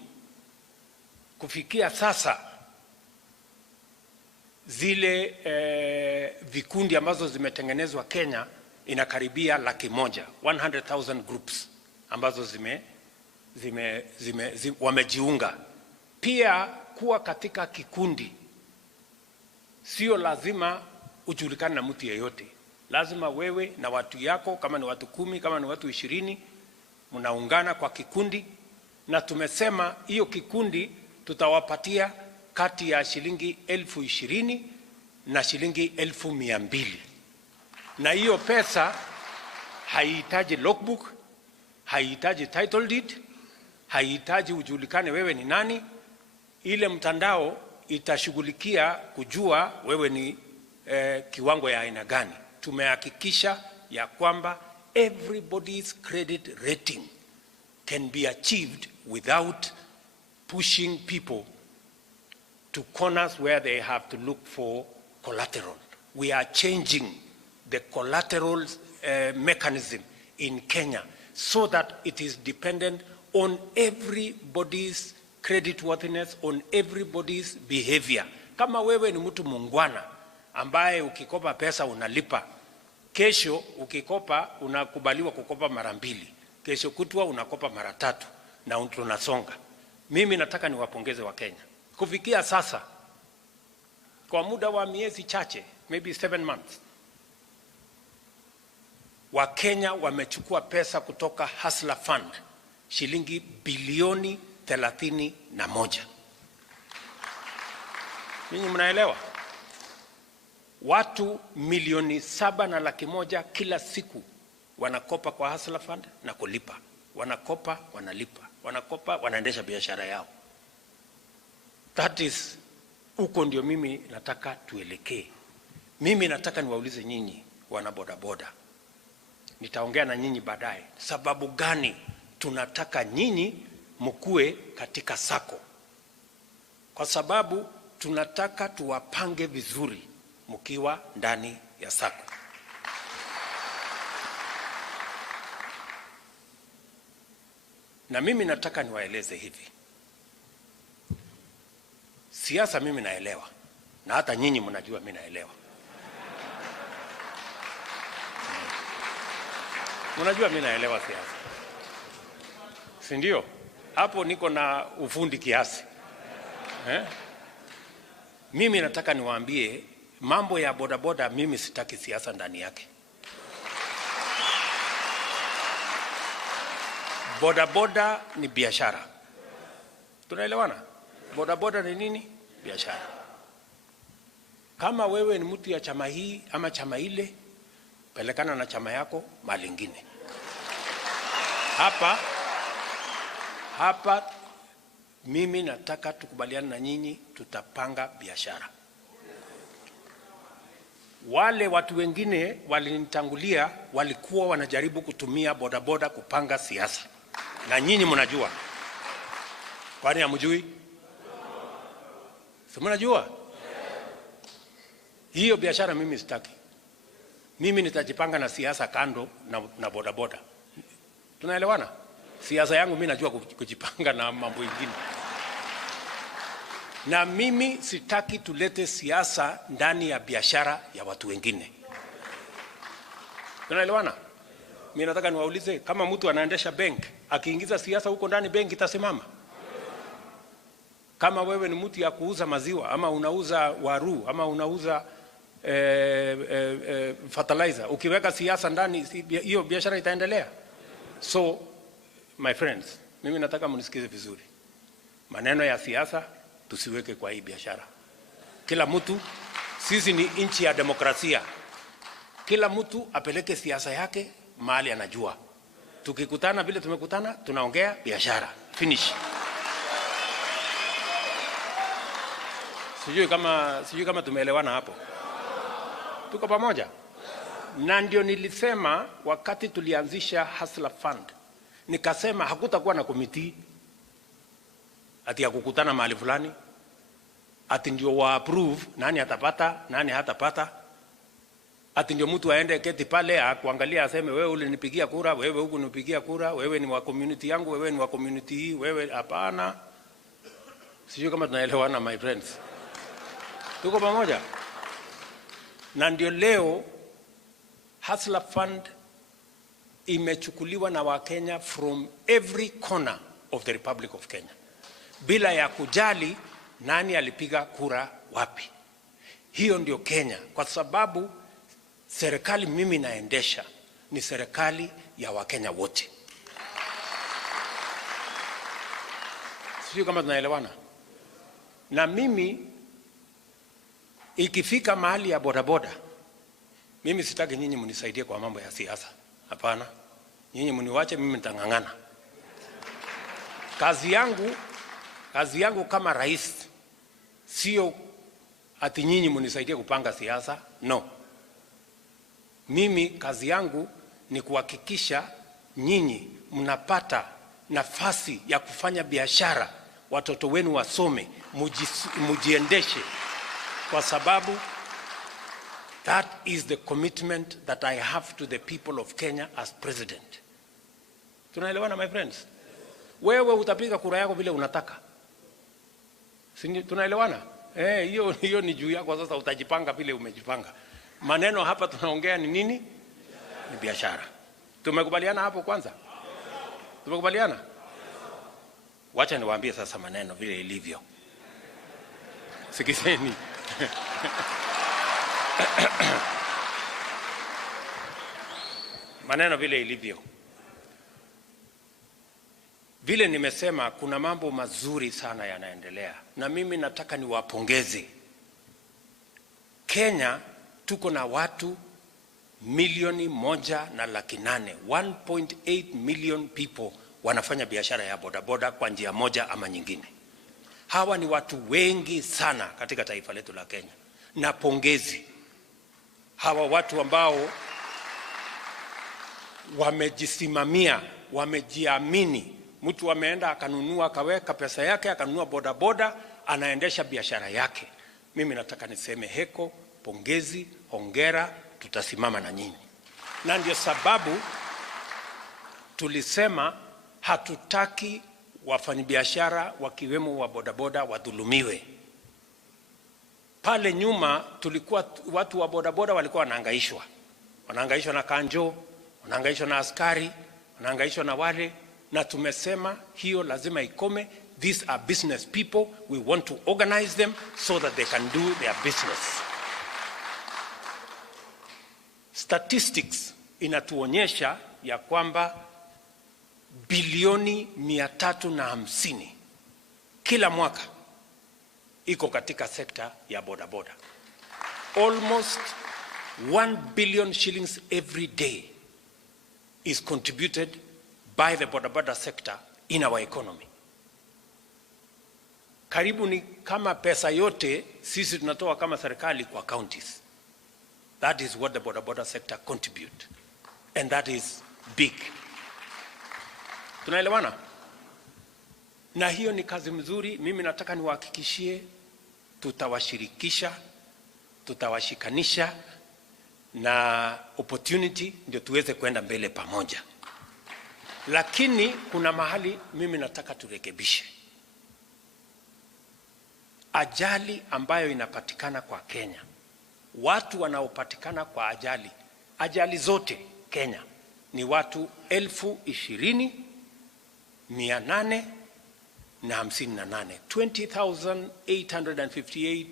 Kufikia sasa zile vikundi ambazo zimetengenezwa Kenya inakaribia 100,000, 100,000 groups ambazo wamejiunga. Pia kuwa katika kikundi sio lazima ujulikane na mtu yeyote. Lazima wewe na watu yako, kama ni watu 10, kama ni watu 20, mnaungana kwa kikundi, na tumesema hiyo kikundi tutawapatia kati ya shilingi 20,000 na shilingi 200,000. Na hiyo pesa haihitaji logbook, haihitaji title deed, haihitaji ujulikane wewe ni nani. Ile mtandao itashughulikia kujua wewe ni kiwango ya aina gani. Tumehakikisha ya kwamba everybody's credit rating can be achieved without pushing people to corners where they have to look for collateral. We are changing the collateral mechanism in Kenya so that it is dependent on everybody's creditworthiness, on everybody's behavior. Kama wewe ni mtu mungwana ambaye ukikopa pesa unalipa, kesho ukikopa unakubaliwa kukopa mara 2, kesho kutwa unakopa mara 3 na tunasonga. Mimi nataka niwapongeze wa Kenya. Kufikia sasa kwa muda wa miezi chache, maybe 7 months, wa Kenya wamechukua pesa kutoka Hustler Fund shilingi bilioni 31. Ninyi mnaelewa? Watu milioni 7.1 kila siku wanakopa kwa Hustler Fund na kulipa. Wanakopa, wanalipa. Wanakopa, wanaendesha biashara yao. That is, uko ndio mimi nataka tuelekee. Mimi nataka niwaulize nyinyi wana bodaboda, nitaongea na nyinyi baadaye sababu gani tunataka nyinyi mkue katika sako. Kwa sababu tunataka tuwapange vizuri mkiwa ndani ya sako. Na mimi nataka niwaeleze hivi. Siasa mimi naelewa. Na hata nyinyi mnajua mimi naelewa. Mnajua mimi naelewa siasa. Si ndio? Hapo niko na ufundi kiasi. Mimi nataka niwaambie mambo ya bodaboda, mimi sitaki siasa ndani yake. Bodaboda ni biashara. Tunaelewana? Bodaboda ni nini? Biashara. Kama wewe ni mtu ya chama hii ama chama ile, pelekana na chama yako mahali ingine. Hapa mimi nataka tukubaliane na nyinyi, tutapanga biashara. Wale watu wengine walinitangulia walikuwa wanajaribu kutumia bodaboda kupanga siasa. Na nyinyi mnajua. Kwani hamjui? Si mnajua? Hiyo biashara mimi sitaki. Mimi nitajipanga na siasa kando na bodaboda. Tunaelewana? Siasa yangu mimi najua kujipanga na mambo mengine. Na mimi sitaki tulete siasa ndani ya biashara ya watu wengine. Tunaelewana? Mimi nataka niwaulize, kama mtu anaendesha bank, akiingiza siasa huko ndani, bank itasimama? Kama wewe ni mtu ya kuuza maziwa ama unauza waru ama unauza fertilizer, ukiweka siasa ndani, hiyo biashara itaendelea? So my friends, mimi nataka mnisikize vizuri. Maneno ya siasa tusiweke kwa hii biashara. Kila mtu, sisi ni nchi ya demokrasia. Kila mtu apeleke siasa yake mahali anajua. Tukikutana vile tumekutana, tunaongea biashara. Finish. Sijui kama tumeelewana hapo. Tuko pamoja? Na ndio nilisema wakati tulianzisha Hustler Fund, nikasema hakutakuwa na komiti ati ya kukutana mahali fulani, ati ndio wa approve nani atapata, nani hatapata, ati ndio mtu aende keti pale kuangalia aseme wewe ulinipigia kura, wewe huku nipigia kura, wewe ni wa community yangu, wewe ni wa community hii, wewe hapana. Sijui kama tunaelewana my friends. Tuko pamoja? Na ndio leo Hustler Fund imechukuliwa na Wakenya from every corner of the Republic of Kenya, bila ya kujali nani alipiga kura wapi. Hiyo ndio Kenya, kwa sababu serikali mimi naendesha ni serikali ya Wakenya wote. Sijui kama tunaelewana. Na mimi ikifika mahali ya bodaboda, mimi sitaki nyinyi mnisaidie kwa mambo ya siasa. Hapana. Nyinyi mniwache, mimi nitangangana. Kazi yangu kama rais sio ati nyinyi mnisaidie kupanga siasa. No. Mimi kazi yangu ni kuhakikisha nyinyi mnapata nafasi ya kufanya biashara, watoto wenu wasome, mujiendeshe, kwa sababu that is the commitment that I have to the people of Kenya as president. Tunaelewana my friends? Wewe utapiga kura yako vile unataka. Tunaelewana? Hiyo ni juu yako, sasa utajipanga vile umejipanga. Maneno hapa tunaongea ni nini? Ni biashara. Tumekubaliana hapo kwanza? Tumekubaliana? Wacha niwaambie sasa maneno vile ilivyo. Sikizeni. Maneno vile ilivyo. Vile nimesema kuna mambo mazuri sana yanaendelea, na mimi nataka niwapongeze. Kenya tuko na watu 1,800,000, 1.8 million people wanafanya biashara ya bodaboda kwa njia moja ama nyingine. Hawa ni watu wengi sana katika taifa letu la Kenya. Na pongezi hawa watu ambao wamejisimamia, wamejiamini. Mtu ameenda akanunua, akaweka pesa yake, akanunua bodaboda, anaendesha biashara yake. Mimi nataka niseme heko, pongezi, hongera, tutasimama na nyinyi. Na ndio sababu tulisema hatutaki wafanyabiashara wakiwemo wa bodaboda wadhulumiwe. Pale nyuma tulikuwa watu wa bodaboda walikuwa wanahangaishwa. Wanahangaishwa na kanjo, wanahangaishwa na askari, wanahangaishwa na wale, na tumesema hiyo lazima ikome. These are business people. We want to organize them so that they can do their business. Statistics inatuonyesha ya kwamba bilioni 350 kila mwaka iko katika sekta ya bodaboda. Almost 1 billion shillings every day is contributed by the bodaboda sector in our economy. Karibu ni kama pesa yote sisi tunatoa kama serikali kwa counties. That is what the bodaboda sector contribute, and that is big. Tunaelewana? Na hiyo ni kazi mzuri. Mimi nataka niwahakikishie tutawashirikisha, tutawashikanisha na opportunity ndio tuweze kwenda mbele pamoja. Lakini kuna mahali mimi nataka turekebishe. Ajali ambayo inapatikana kwa Kenya, watu wanaopatikana kwa ajali zote Kenya ni watu 20,858. 20,858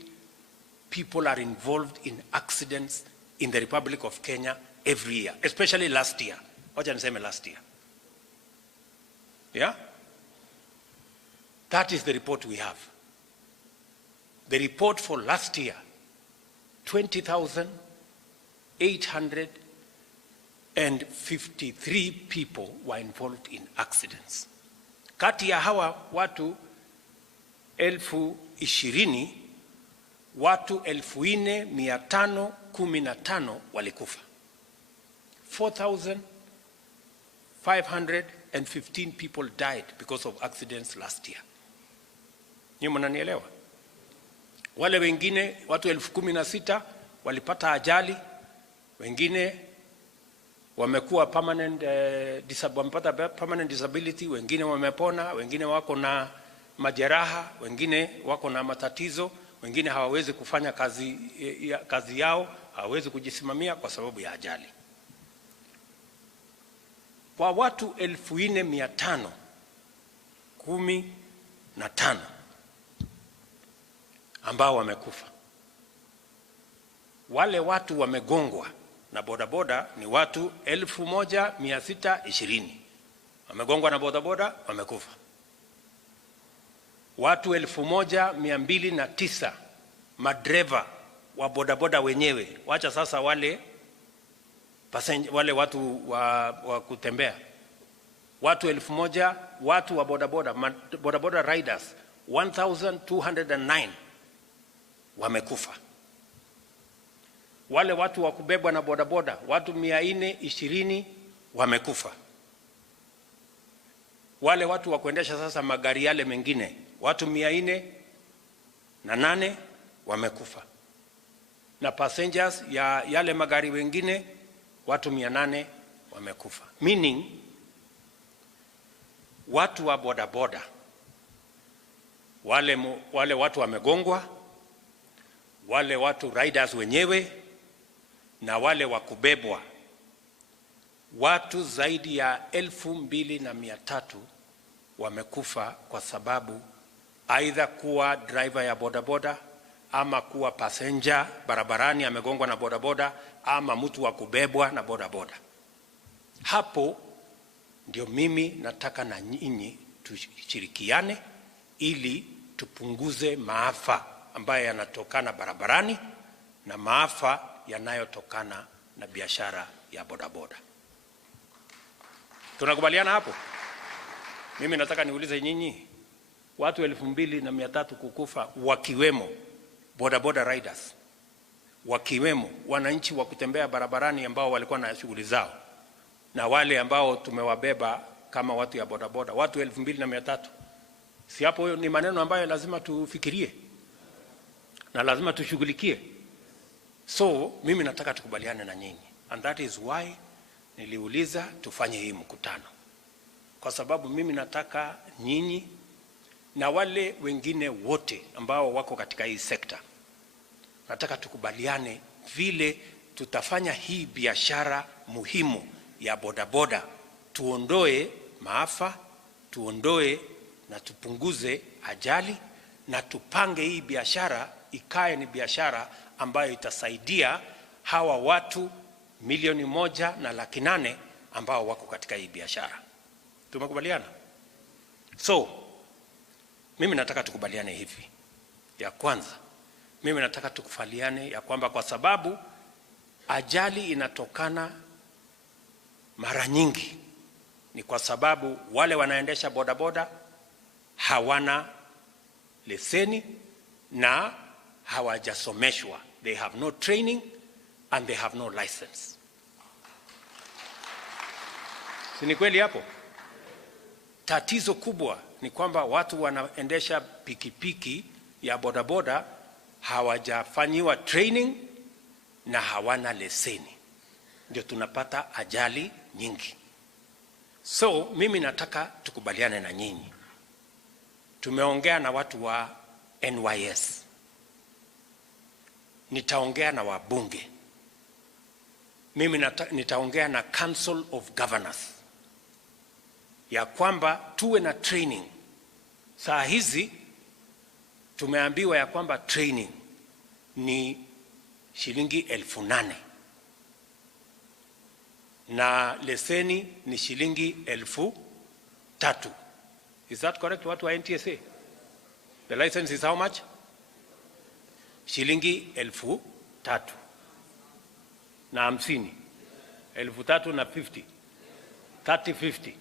people are involved in accidents in the Republic of Kenya every year, especially last year. Wacha niseme last year. Yeah? That is the report we have. The report for last year, 20,853 people were involved in accidents. Kati ya hawa watu 20,020, watu 4,515 walikufa. 4,515 people died because of accidents last year. Nyinyi mnanielewa? Wale wengine watu 16,000 walipata ajali, wengine wamekuwa wamepata permanent disability, wengine wamepona, wengine wako na majeraha, wengine wako na matatizo, wengine hawawezi kufanya kazi yao, hawawezi kujisimamia kwa sababu ya ajali. Kwa watu 4,515 ambao wamekufa, wale watu wamegongwa na bodaboda ni watu 1,620. Wamegongwa na bodaboda, wamekufa. Watu 1,209 madreva wa bodaboda wenyewe, wacha sasa wale watu wa kutembea. Watu 1,000 watu wa bodaboda riders 1,209 wamekufa. Wale watu wa kubebwa na bodaboda watu 420 wamekufa. Wale watu wa kuendesha sasa magari yale mengine watu 408 wamekufa. Na passengers ya yale magari wengine watu 800 wamekufa. Meaning watu wa bodaboda wale watu wamegongwa, wale watu riders wenyewe na wale wa kubebwa, watu zaidi ya 2,300 wamekufa kwa sababu aidha kuwa driver ya bodaboda ama kuwa passenger barabarani amegongwa na bodaboda ama mtu wa kubebwa na bodaboda. Hapo ndio mimi nataka na nyinyi tushirikiane ili tupunguze maafa ambayo yanatokana barabarani na maafa yanayotokana na biashara ya bodaboda. Tunakubaliana hapo? Mimi nataka niulize nyinyi, watu 2,300 kukufa, wakiwemo bodaboda riders, wakiwemo wananchi wa kutembea barabarani ambao walikuwa na shughuli zao, na wale ambao tumewabeba kama watu ya bodaboda, watu 2,300. Si hapo ni maneno ambayo lazima tufikirie na lazima tushughulikie. So mimi nataka tukubaliane na nyinyi, and that is why niliuliza tufanye hii mkutano, kwa sababu mimi nataka nyinyi na wale wengine wote ambao wako katika hii sekta, nataka tukubaliane vile tutafanya hii biashara muhimu ya bodaboda, tuondoe maafa, tuondoe na tupunguze ajali, na tupange hii biashara ikae ni biashara ambayo itasaidia hawa watu 1,800,000 ambao wako katika hii biashara. Tumekubaliana? So mimi nataka tukubaliane hivi. Ya kwanza, mimi nataka tukufaliane ya kwamba kwa sababu ajali inatokana mara nyingi ni kwa sababu wale wanaendesha bodaboda hawana leseni na hawajasomeshwa. They have no training and they have no license. Si ni kweli hapo? Tatizo kubwa ni kwamba watu wanaendesha pikipiki ya bodaboda hawajafanyiwa training na hawana leseni, ndio tunapata ajali nyingi. So mimi nataka tukubaliane na nyinyi. Tumeongea na watu wa NYS, nitaongea na wabunge, mimi nitaongea na Council of Governors ya kwamba tuwe na training. Saa hizi tumeambiwa ya kwamba training ni shilingi 8,000 na leseni ni shilingi 3,000. Is that correct, watu wa NTSA? The license is how much? Shilingi 3,000 na 50. 3,000 na 50. 30-50.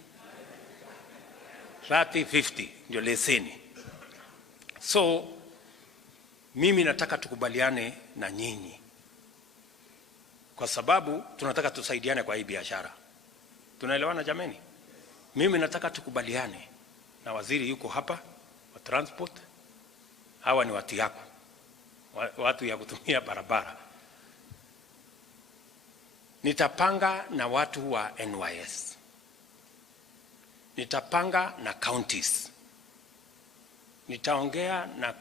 30-50 ndio leseni. So mimi nataka tukubaliane na nyinyi, kwa sababu tunataka tusaidiane kwa hii biashara. Tunaelewana jameni? Mimi nataka tukubaliane na waziri yuko hapa wa transport. Hawa ni watu yako, watu ya kutumia barabara. Nitapanga na watu wa NYS, nitapanga na counties, nitaongea na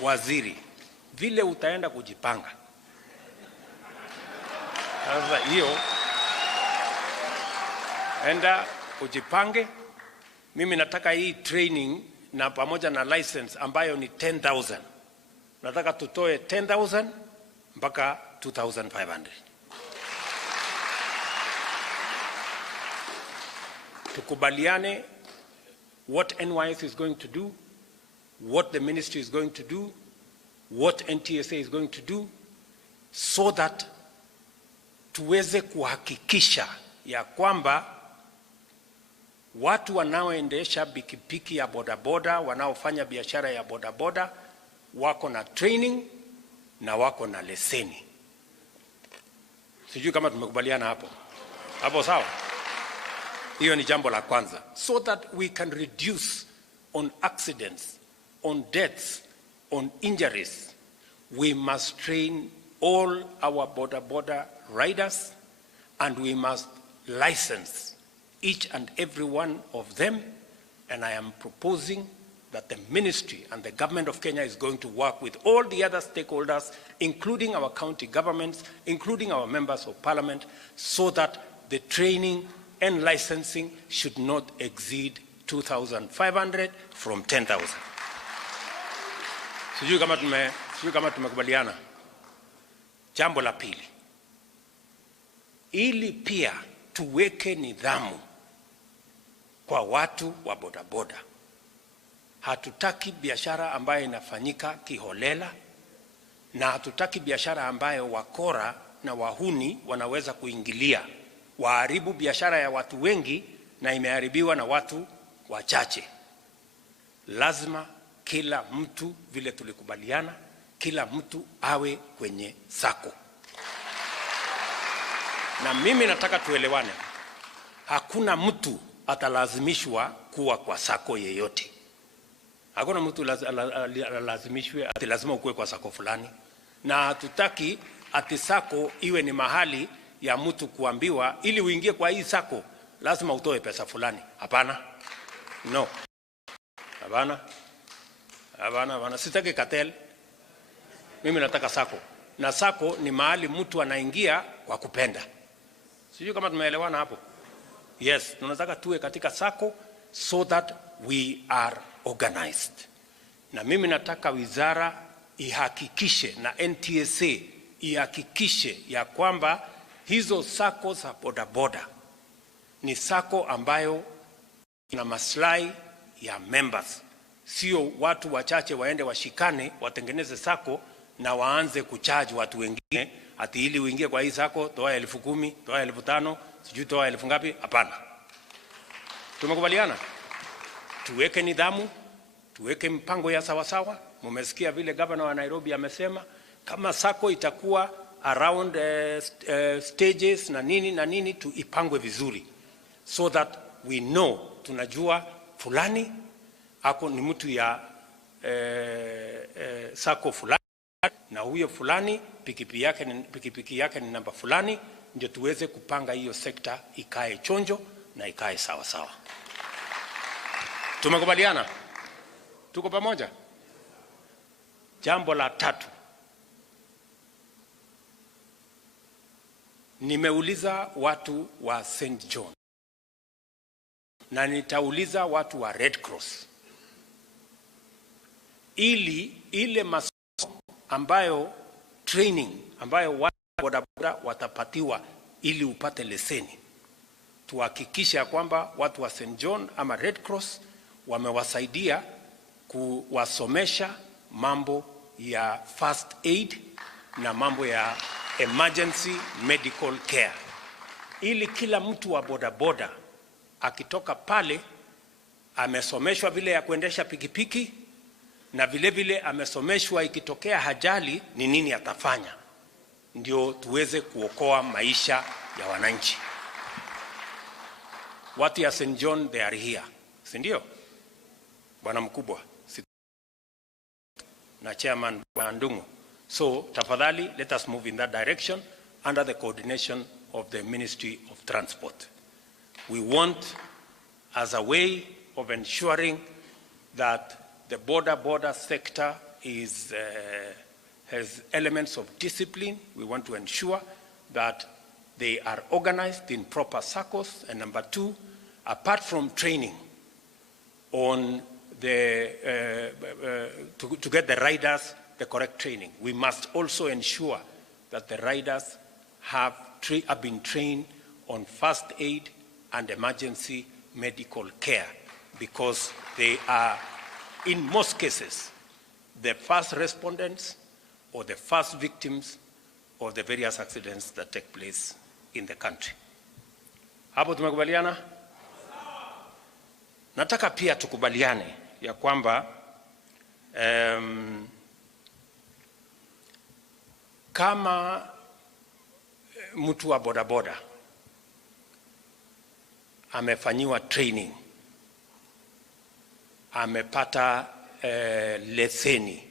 waziri vile utaenda kujipanga. Sasa hiyo enda ujipange. Mimi nataka hii training na pamoja na license ambayo ni 10,000. Nataka tutoe 10,000 mpaka 2,500. Tukubaliane what NYS is going to do, what the ministry is going to do, what NTSA is going to do, so that tuweze kuhakikisha ya kwamba watu wanaoendesha pikipiki ya bodaboda, wanaofanya biashara ya bodaboda wako na training na wako na leseni. Sijui kama tumekubaliana hapo. Hapo sawa? Hiyo ni jambo la kwanza, so that we can reduce on accidents, on deaths, on injuries. We must train all our bodaboda riders, and we must license each and every one of them. And I am proposing that the ministry and the government of Kenya is going to work with all the other stakeholders, including our county governments, including our members of parliament, so that the training and licensing should not exceed 2,500 from 10,000. Sijui kama tumekubaliana. Jambo la pili, ili pia tuweke nidhamu kwa watu wa bodaboda. Hatutaki biashara ambayo inafanyika kiholela, na hatutaki biashara ambayo wakora na wahuni wanaweza kuingilia, waharibu biashara ya watu wengi na imeharibiwa na watu wachache. Lazima kila mtu, vile tulikubaliana, kila mtu awe kwenye sako. Na mimi nataka tuelewane, hakuna mtu atalazimishwa kuwa kwa sako yeyote. Hakuna mtu lazimishwe ati lazima ukue kwa sako fulani. Na hatutaki ati sako iwe ni mahali ya mtu kuambiwa ili uingie kwa hii sako lazima utoe pesa fulani. Hapana. No. Hapana. Hapana. Sitaki cartel. Mimi nataka sako. Na sako ni mahali mtu anaingia kwa kupenda. Sijui kama tumeelewana hapo. Yes, tunataka tuwe katika sako so that we are organized. Na mimi nataka wizara ihakikishe na NTSA ihakikishe ya kwamba hizo sako za bodaboda ni sako ambayo ina maslahi ya members. Sio watu wachache waende washikane watengeneze sako na waanze kucharge watu wengine ati ili uingie kwa hii sako toa 10,000, toa 5,000, sijui toa 1000 ngapi. Hapana. Tumekubaliana tuweke nidhamu, tuweke mpango ya sawasawa. Mumesikia vile governor wa Nairobi amesema kama sako itakuwa around stages na nini tuipangwe vizuri so that we know, tunajua fulani ako ni mtu ya sako fulani na huyo fulani pikipiki yake ni namba fulani, ndio tuweze kupanga hiyo sekta ikae chonjo na ikae sawa sawa. Tumekubaliana? Tuko pamoja? Jambo la tatu, nimeuliza watu wa St. John na nitauliza watu wa Red Cross ili ile masomo ambayo training ambayo watu bodaboda watapatiwa ili upate leseni, tuhakikisha kwamba watu wa St. John ama Red Cross wamewasaidia kuwasomesha mambo ya first aid na mambo ya emergency medical care, ili kila mtu wa bodaboda akitoka pale amesomeshwa vile ya kuendesha pikipiki na vile vile amesomeshwa ikitokea ajali ni nini atafanya, ndio tuweze kuokoa maisha ya wananchi. Watu ya St. John they are here, si ndio? Bwana mkubwa na chairman Ndungu. So tafadhali let us move in that direction under the coordination of the Ministry of Transport. We want, as a way of ensuring that the border sector is has elements of discipline, we want to ensure that they are organized in proper circles. And number two, apart from training on the to get the riders the correct training, we must also ensure that the riders have been trained on first aid and emergency medical care, because they are, in most cases, the first respondents or the first victims of the various accidents that take place in the country. Hapo tumekubaliana? Nataka pia tukubaliane ya kwamba kama mtu wa bodaboda amefanyiwa training, amepata leseni,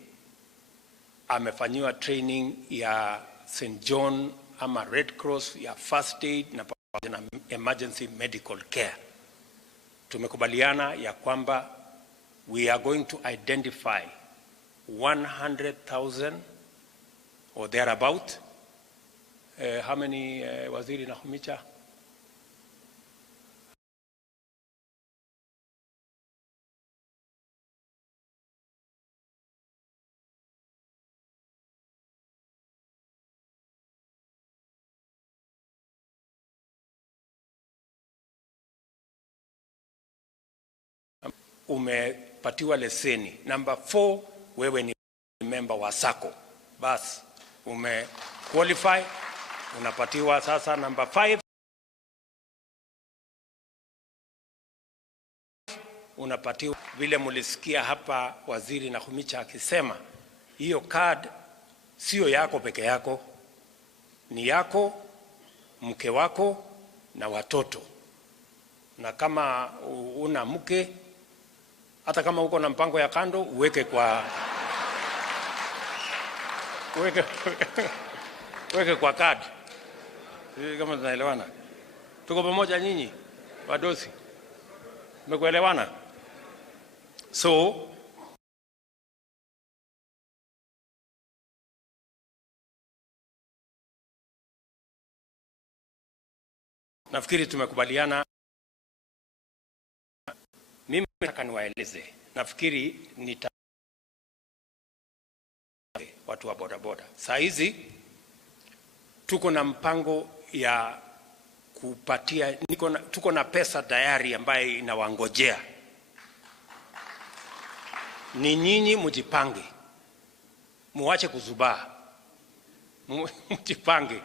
amefanyiwa training ya St. John ama Red Cross ya first aid na emergency medical care, tumekubaliana ya kwamba we are going to identify 100,000 or thereabout. How many, Waziri Nakhumicha? Umepatiwa leseni. Number 4, wewe ni member wa SACCO. Bas, qualify, unapatiwa sasa. Number 5, unapatiwa vile mulisikia hapa Waziri Nakhumicha akisema hiyo card sio yako peke yako, ni yako, mke wako na watoto. Na kama una mke, hata kama uko na mpango ya kando, uweke kwa weke kwa card. Kama tunaelewana, tuko pamoja nyinyi wadosi, mmekuelewana? So nafikiri tumekubaliana. Mimi nataka niwaeleze, nafikiri watu wa bodaboda saa hizi tuko na mpango ya kupatia, tuko na pesa tayari ambayo inawangojea. Ni nyinyi mjipange, muache kuzubaa, mjipange.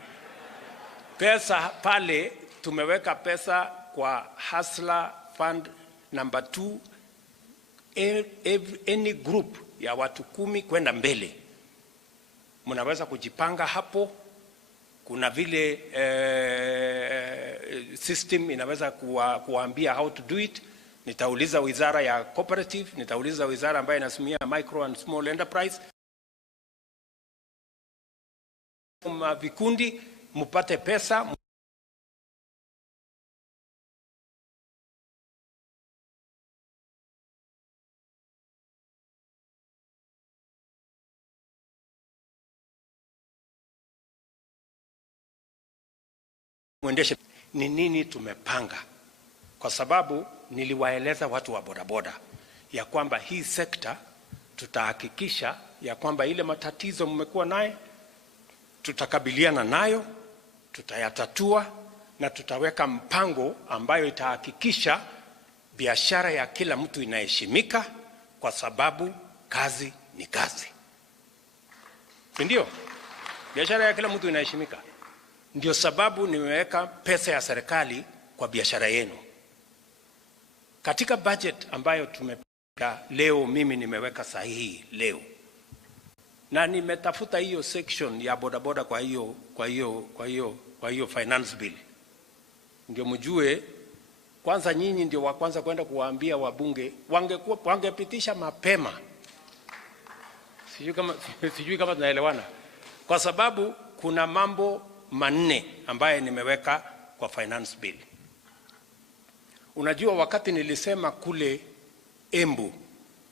Pesa pale tumeweka pesa kwa Hustler Fund number 2, any group ya watu 10 kwenda mbele. Mnaweza kujipanga hapo. Kuna vile system inaweza kuambia how to do it. Nitauliza wizara ya cooperative, nitauliza wizara ambayo inasimamia micro and small enterprise. Vikundi mpate pesa. Muendeshe ni nini tumepanga, kwa sababu niliwaeleza watu wa bodaboda ya kwamba hii sekta tutahakikisha ya kwamba ile matatizo mmekuwa naye tutakabiliana nayo, tutayatatua na tutaweka mpango ambayo itahakikisha biashara ya kila mtu inaheshimika, kwa sababu kazi ni kazi. Ndio biashara ya kila mtu inaheshimika. Ndio sababu nimeweka pesa ya serikali kwa biashara yenu. Katika budget ambayo tumepanga leo, mimi nimeweka sahihi leo. Na nimetafuta hiyo section ya bodaboda kwa hiyo finance bill. Ndio mjue kwanza, nyinyi ndio wa kwanza kwenda kuwaambia wabunge, wangepitisha mapema. Sijui kama tunaelewana. Kwa sababu kuna mambo manne ambaye nimeweka kwa finance bill. Unajua, wakati nilisema kule Embu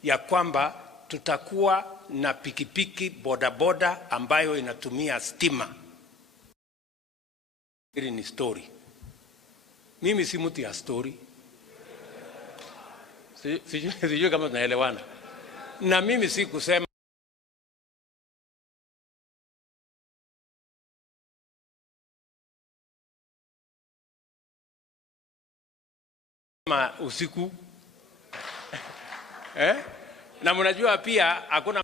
ya kwamba tutakuwa na pikipiki bodaboda ambayo inatumia stima, hili ni story. Mimi si mtu ya story. Sijui kama tunaelewana. Na mimi si kusema usiku. Na mnajua pia hakuna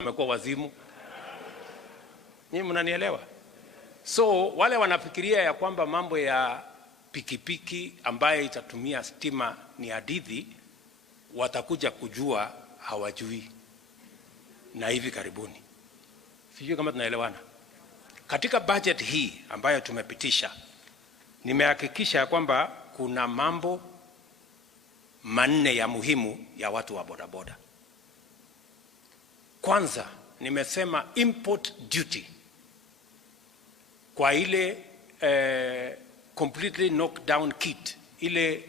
amekuwa wazimu. Nyinyi mnanielewa? So wale wanafikiria ya kwamba mambo ya pikipiki ambayo itatumia stima ni hadithi, watakuja kujua hawajui na hivi karibuni. Sijui kama tunaelewana. Katika budget hii ambayo tumepitisha, nimehakikisha kwamba kuna mambo manne ya muhimu ya watu wa bodaboda. Kwanza, nimesema import duty kwa ile completely knock down kit, ile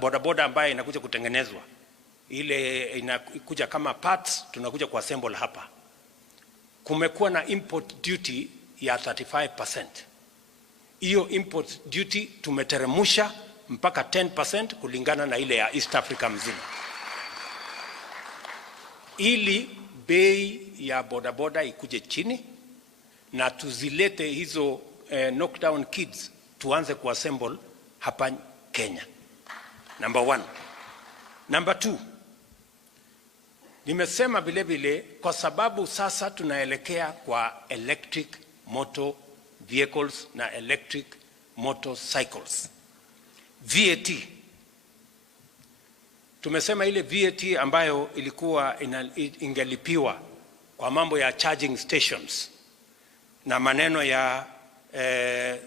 bodaboda ambayo inakuja kutengenezwa, ile inakuja kama parts, tunakuja kuassemble hapa. Kumekuwa na import duty ya 35%. Hiyo import duty tumeteremusha mpaka 10% kulingana na ile ya East Africa mzima, ili bei ya bodaboda ikuje chini na tuzilete hizo knockdown kits tuanze kuassemble hapa Kenya. Number 1. Number 2, nimesema vile vile kwa sababu sasa tunaelekea kwa electric motor vehicles na electric motorcycles, VAT tumesema ile VAT ambayo ilikuwa ingelipiwa kwa mambo ya charging stations na maneno ya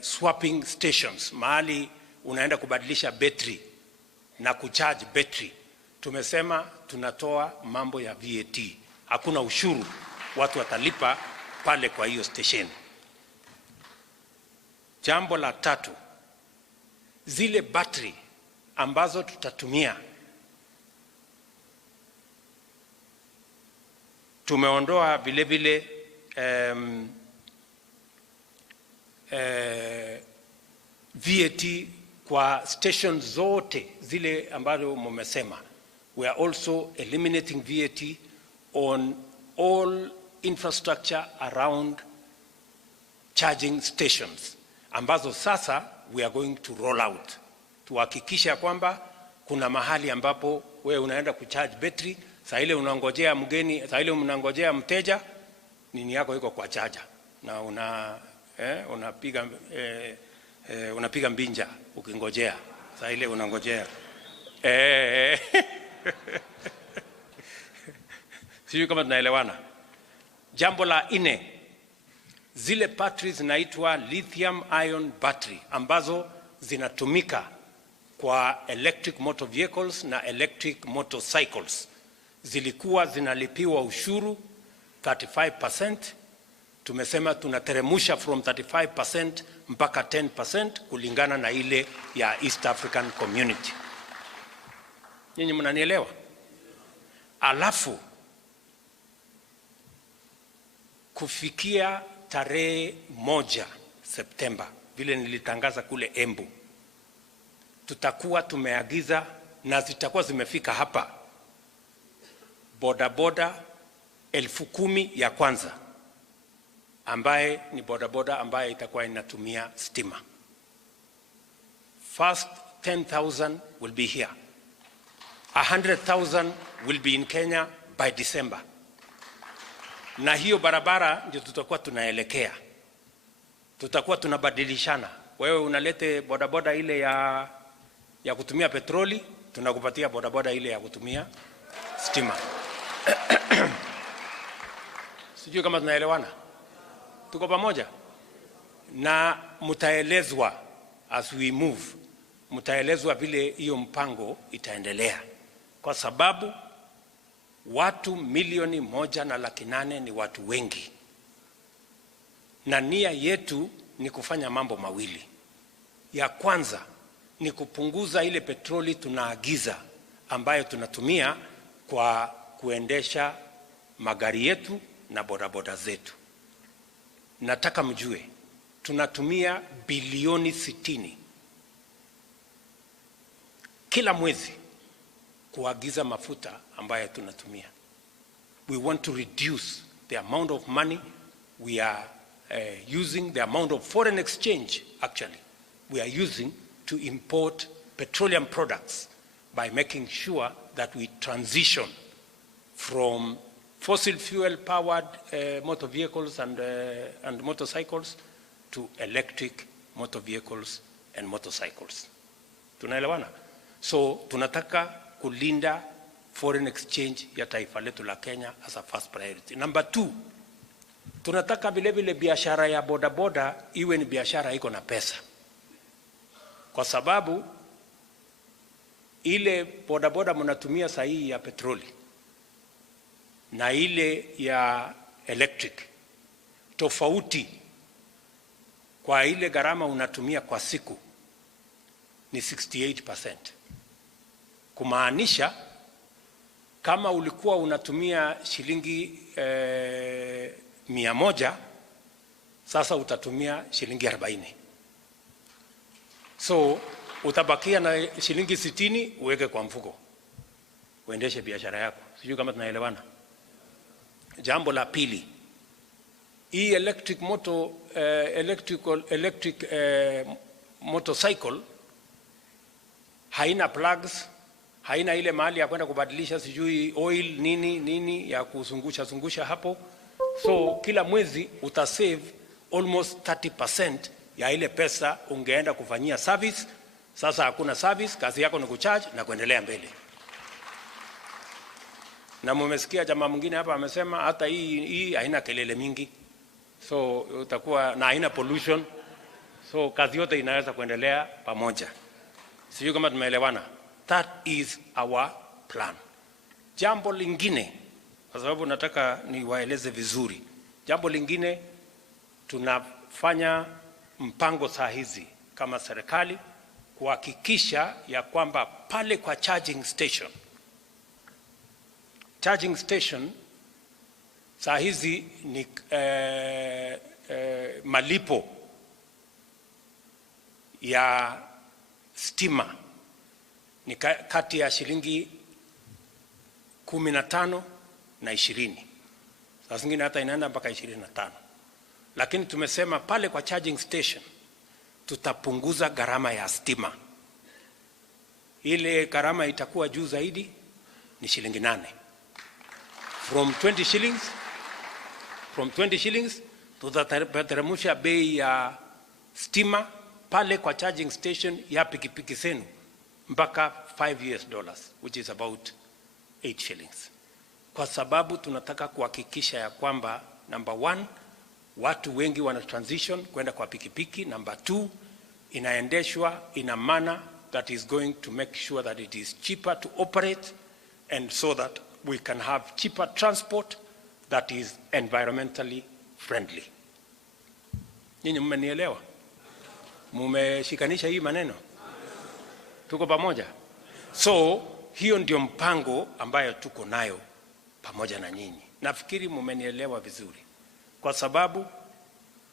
swapping stations, mahali unaenda kubadilisha betri na kucharge betri, tumesema tunatoa mambo ya VAT. Hakuna ushuru, watu watalipa pale kwa hiyo station. Jambo la tatu, zile battery ambazo tutatumia, tumeondoa vile vile VAT kwa stations zote zile ambazo mmesema. We are also eliminating VAT on all infrastructure around charging stations, ambazo sasa we are going to roll out. Tuhakikisha kwamba kuna mahali ambapo wewe unaenda kucharge battery, saa ile unangojea mgeni, saa ile unangojea mteja, nini yako iko kwa charger na unapiga mbinja ukingojea, saa ile unangojea. Sijui kama tunaelewana. Jambo la 4, zile batteries zinaitwa lithium ion battery ambazo zinatumika kwa electric motor vehicles na electric motorcycles, zilikuwa zinalipiwa ushuru 35%. Tumesema tunateremusha from 35% mpaka 10% kulingana na ile ya East African Community. Nyinyi mnanielewa? Alafu kufikia tarehe 1 Septemba, vile nilitangaza kule Embu, tutakuwa tumeagiza na zitakuwa zimefika hapa bodaboda 10,000 ya kwanza, ambaye ni bodaboda ambaye itakuwa inatumia stima. First 10,000 will be here. 100,000 will be in Kenya by December. Na hiyo barabara ndio tutakuwa tunaelekea. Tutakuwa tunabadilishana. Wewe unalete bodaboda ile ya kutumia petroli, tunakupatia bodaboda ile ya kutumia stima. Sijui kama tunaelewana. Tuko pamoja? Na mtaelezwa as we move. Mtaelezwa vile hiyo mpango itaendelea. Kwa sababu watu 1.8 ni watu wengi. Na nia yetu ni kufanya mambo mawili. Ya kwanza ni kupunguza ile petroli tunaagiza ambayo tunatumia kwa kuendesha magari yetu na bodaboda zetu. Nataka mjue tunatumia bilioni 60 kila mwezi kuagiza mafuta ambayo tunatumia. We want to reduce the amount of money we are using, the amount of foreign exchange actually we are using to import petroleum products, by making sure that we transition from fossil fuel powered motor vehicles and motorcycles to electric motor vehicles and motorcycles. Tunaelewana? So tunataka kulinda foreign exchange ya taifa letu la Kenya as a first priority. Number 2, tunataka vile vile biashara ya bodaboda iwe ni biashara iko na pesa. Kwa sababu ile bodaboda mnatumia sahihi ya petroli na ile ya electric, tofauti kwa ile gharama unatumia kwa siku ni 68%. Kumaanisha kama ulikuwa unatumia shilingi 100, sasa utatumia shilingi 40. So utabakia na shilingi 60 uweke kwa mfuko, uendeshe biashara yako. Sijui kama tunaelewana. Jambo la pili, hii electric motorcycle haina plugs, haina ile mahali ya kwenda kubadilisha sijui oil nini ya kuzungusha hapo. So kila mwezi utasave almost 30% ya ile pesa ungeenda kufanyia service. Sasa hakuna service, kazi yako ni kucharge na kuendelea mbele. Na mmesikia jamaa mwingine hapa amesema hata hii haina kelele mingi, so utakuwa na haina pollution, so kazi yote inaweza kuendelea pamoja. Sijui kama tumeelewana. That is our plan. Jambo lingine, kwa sababu nataka niwaeleze vizuri, jambo lingine, tunafanya mpango saa hizi kama serikali kuhakikisha ya kwamba pale kwa charging station saa hizi ni malipo ya stima ni kati ya shilingi 15 na 20. Saa zingine hata inaenda mpaka 25. Lakini tumesema pale kwa charging station tutapunguza gharama ya stima. Ile gharama itakuwa juu zaidi ni shilingi 8. From 20 shillings tutateremsha bei ya stima pale kwa charging station ya pikipiki zenu mpaka $5, which is about 8 shillings. Kwa sababu tunataka kuhakikisha ya kwamba number 1, watu wengi wana transition kwenda kwa pikipiki. Number 2, inaendeshwa in a manner that is going to make sure that it is cheaper to operate, and so that we can have cheaper transport that is environmentally friendly. Nyinyi mmenielewa? Mumeshikanisha hii maneno? Tuko pamoja? So hiyo ndio mpango ambayo tuko nayo pamoja na nyinyi. Nafikiri mumenielewa vizuri. Kwa sababu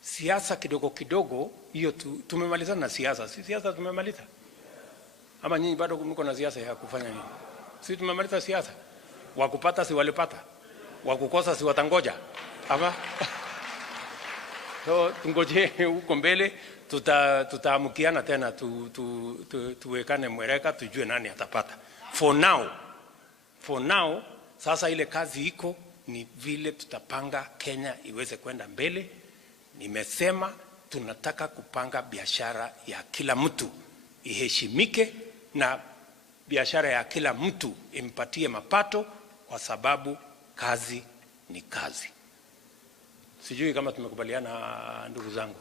siasa kidogo kidogo hiyo tumemalizana na siasa. Si siasa tumemaliza? Ama nyinyi bado mko na siasa ya kufanya nini? Si tumemaliza siasa? Wakupata si walipata, wakukosa si watangoja. Ama so tungoje huko mbele, tutaamukiana tena, tuwekane mwereka, tujue nani atapata. For now sasa ile kazi iko ni vile tutapanga Kenya iweze kwenda mbele. Nimesema tunataka kupanga biashara ya kila mtu iheshimike, na biashara ya kila mtu impatie mapato, kwa sababu kazi ni kazi. Sijui kama tumekubaliana ndugu zangu.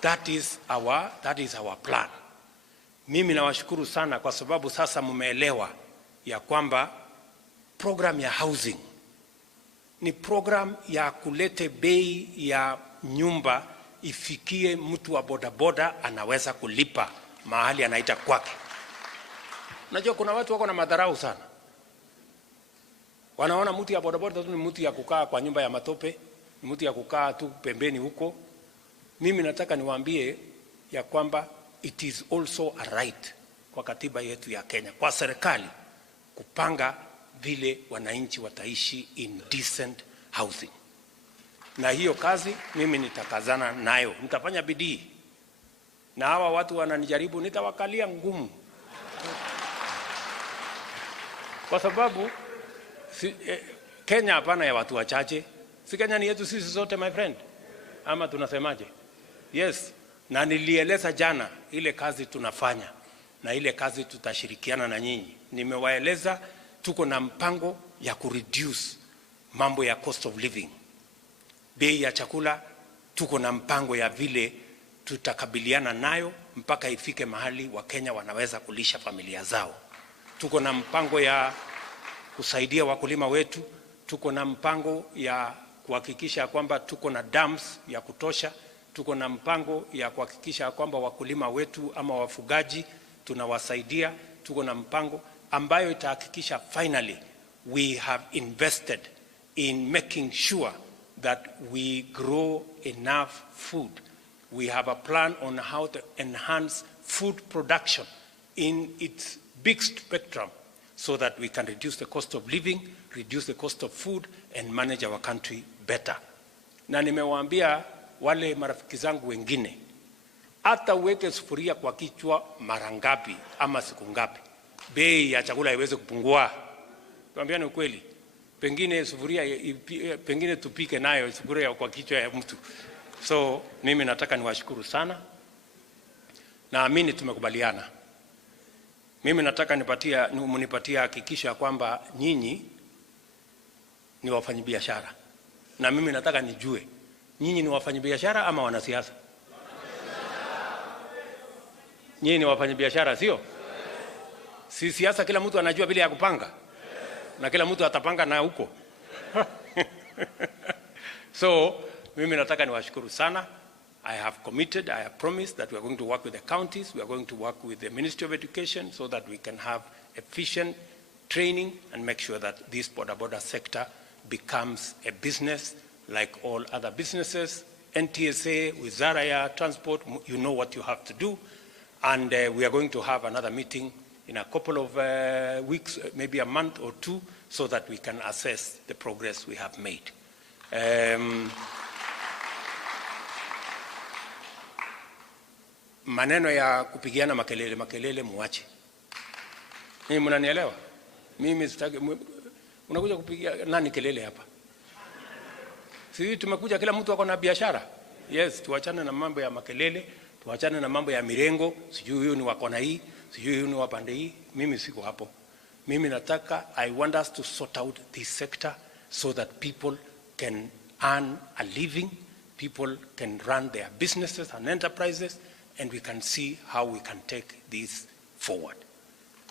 That is our plan. Mimi nawashukuru sana kwa sababu sasa mumeelewa ya kwamba program ya housing ni program ya kulete bei ya nyumba ifikie mtu wa bodaboda anaweza kulipa mahali anaita kwake. Unajua kuna watu wako na madharau sana. Wanaona mtu ya bodaboda tu ni mtu ya kukaa kwa nyumba ya matope, ni mtu ya kukaa tu pembeni huko. Mimi nataka niwaambie ya kwamba it is also a right kwa katiba yetu ya Kenya, kwa serikali kupanga vile wananchi wataishi in decent housing. Na hiyo kazi mimi nitakazana nayo, nitafanya bidii. Na hawa watu wananijaribu, nitawakalia ngumu. Kwa sababu Kenya hapana ya watu wachache. Si Kenya ni yetu sisi sote, my friend. Ama tunasemaje? Yes. Na nilieleza jana ile kazi tunafanya na ile kazi tutashirikiana na nyinyi. Nimewaeleza tuko na mpango ya kureduce mambo ya cost of living. Bei ya chakula tuko na mpango ya vile tutakabiliana nayo mpaka ifike mahali wa Kenya wanaweza kulisha familia zao. Tuko na mpango ya kusaidia wakulima wetu, tuko na mpango ya kuhakikisha kwamba tuko na dams ya kutosha, tuko na mpango ya kuhakikisha kwamba wakulima wetu ama wafugaji tunawasaidia, tuko na mpango ambayo itahakikisha finally we have invested in making sure that we grow enough food. We have a plan on how to enhance food production in its big spectrum so that we can reduce the cost of living, reduce the cost of food, and manage our country better. Na nimewaambia wale marafiki zangu wengine, hata uweke sufuria kwa kichwa mara ngapi ama siku ngapi, bei ya chakula iweze kupungua. Tuambiane ukweli. Pengine sufuria, pengine tupike nayo sufuria kwa kichwa ya mtu. So mimi nataka niwashukuru sana. Naamini tumekubaliana. Mimi nataka munipatia hakikisho kwamba nyinyi ni wafanyabiashara, na mimi nataka nijue nyinyi ni wafanyabiashara ama wanasiasa? Nyinyi ni wafanyabiashara, sio? Si siasa kila mtu anajua vile ya kupanga, na kila mtu atapanga na huko. So mimi nataka niwashukuru sana. I have committed, I have promised that we are going to work with the counties, we are going to work with the Ministry of Education so that we can have efficient training and make sure that this Bodaboda sector becomes a business like all other businesses. NTSA, Wizara ya Transport, you know what you have to do. And we are going to have another meeting in a couple of weeks, maybe a month or two, so that we can assess the progress we have made. Maneno ya kupigiana makelele muache. Mimi mnanielewa? Mimi sitaki unakuja kupigia nani kelele hapa? Sisi tumekuja kila mtu ako na biashara. Yes, tuachane na mambo ya makelele, tuachane na mambo ya mirengo, sijui huyu ni wako na hii, sijui huyu ni wa pande hii. Mimi siko hapo. Mimi nataka, I want us to sort out this sector so that people can earn a living, people can run their businesses and enterprises, and we can see how we can take this forward.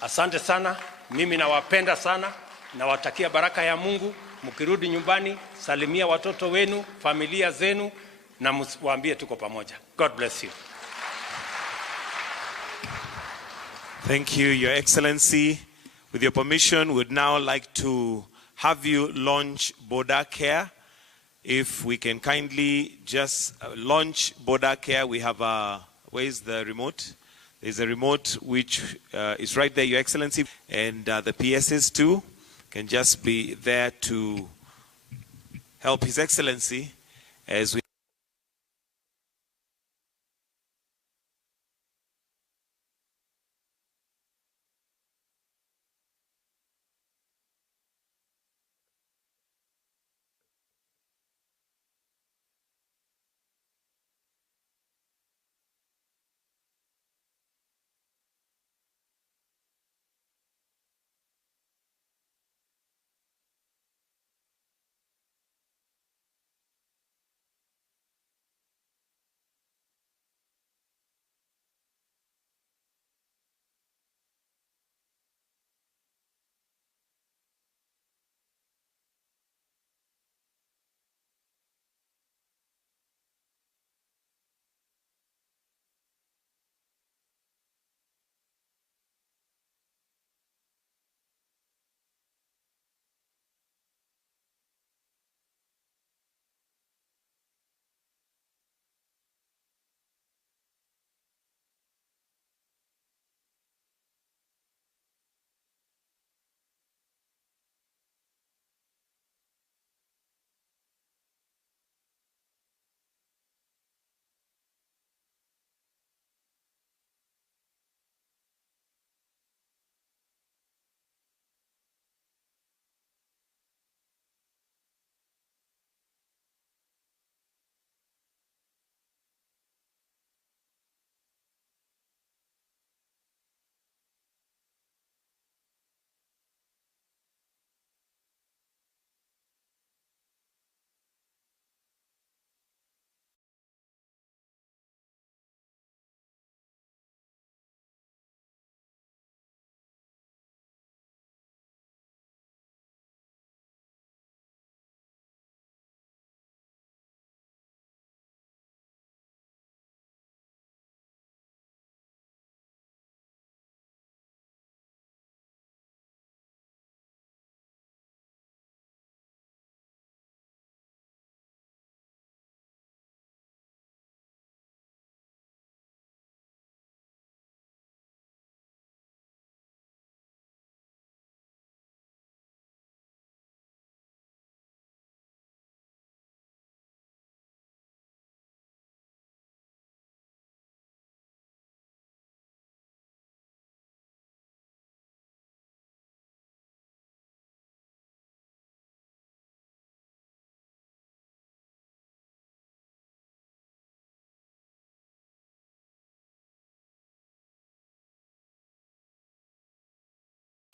Asante sana, mimi nawapenda sana, nawatakia baraka ya Mungu. Mkirudi nyumbani, salimia watoto wenu, familia zenu, na mwambie tuko pamoja. God bless you. Thank you, Your Excellency. With your permission, we would now like to have you launch Boda Care. If we can kindly just launch Boda Care. We have where is the remote? There's a remote which is right there, Your Excellency. And the PSs too can just be there to help His Excellency as we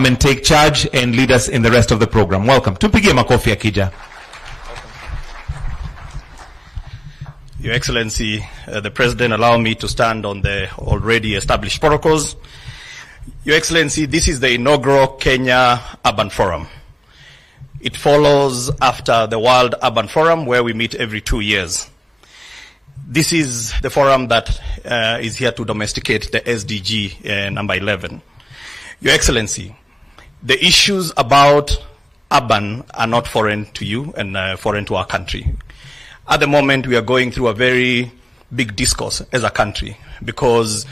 and take charge and lead us in the rest of the program. Welcome. Tupigie makofi akija. Your Excellency, the President, allow me to stand on the already established protocols. Your Excellency, this is the inaugural Kenya Urban Forum. It follows after the World Urban Forum, where we meet every 2 years. This is the forum that is here to domesticate the SDG number 11. Your Excellency, the issues about urban are not foreign to you and foreign to our country. At the moment, we are going through a very big discourse as a country, because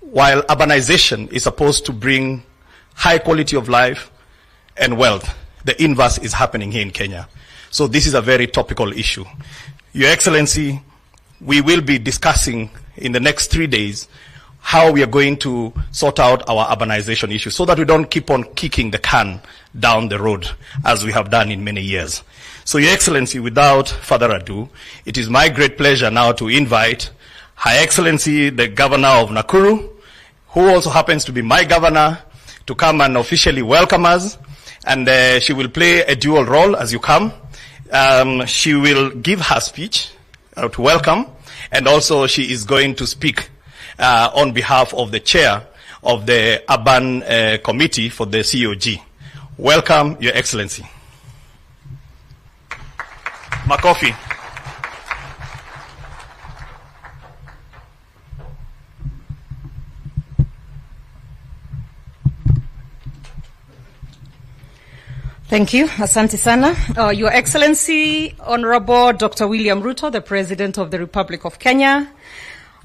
while urbanization is supposed to bring high quality of life and wealth, the inverse is happening here in Kenya. So this is a very topical issue. Your Excellency, we will be discussing in the next 3 days how we are going to sort out our urbanization issue so that we don't keep on kicking the can down the road as we have done in many years. So, Your Excellency, without further ado, it is my great pleasure now to invite Her Excellency, the Governor of Nakuru, who also happens to be my governor, to come and officially welcome us. And she will play a dual role as you come. She will give her speech to welcome, and also she is going to speak on behalf of the chair of the Urban Committee for the COG. Welcome, Your Excellency. Makofi. Thank you. Asante sana. Your Excellency, Honorable Dr. William Ruto, the President of the Republic of Kenya,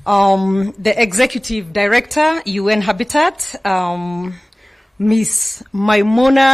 the Executive Director, UN Habitat, Ms. Maimuna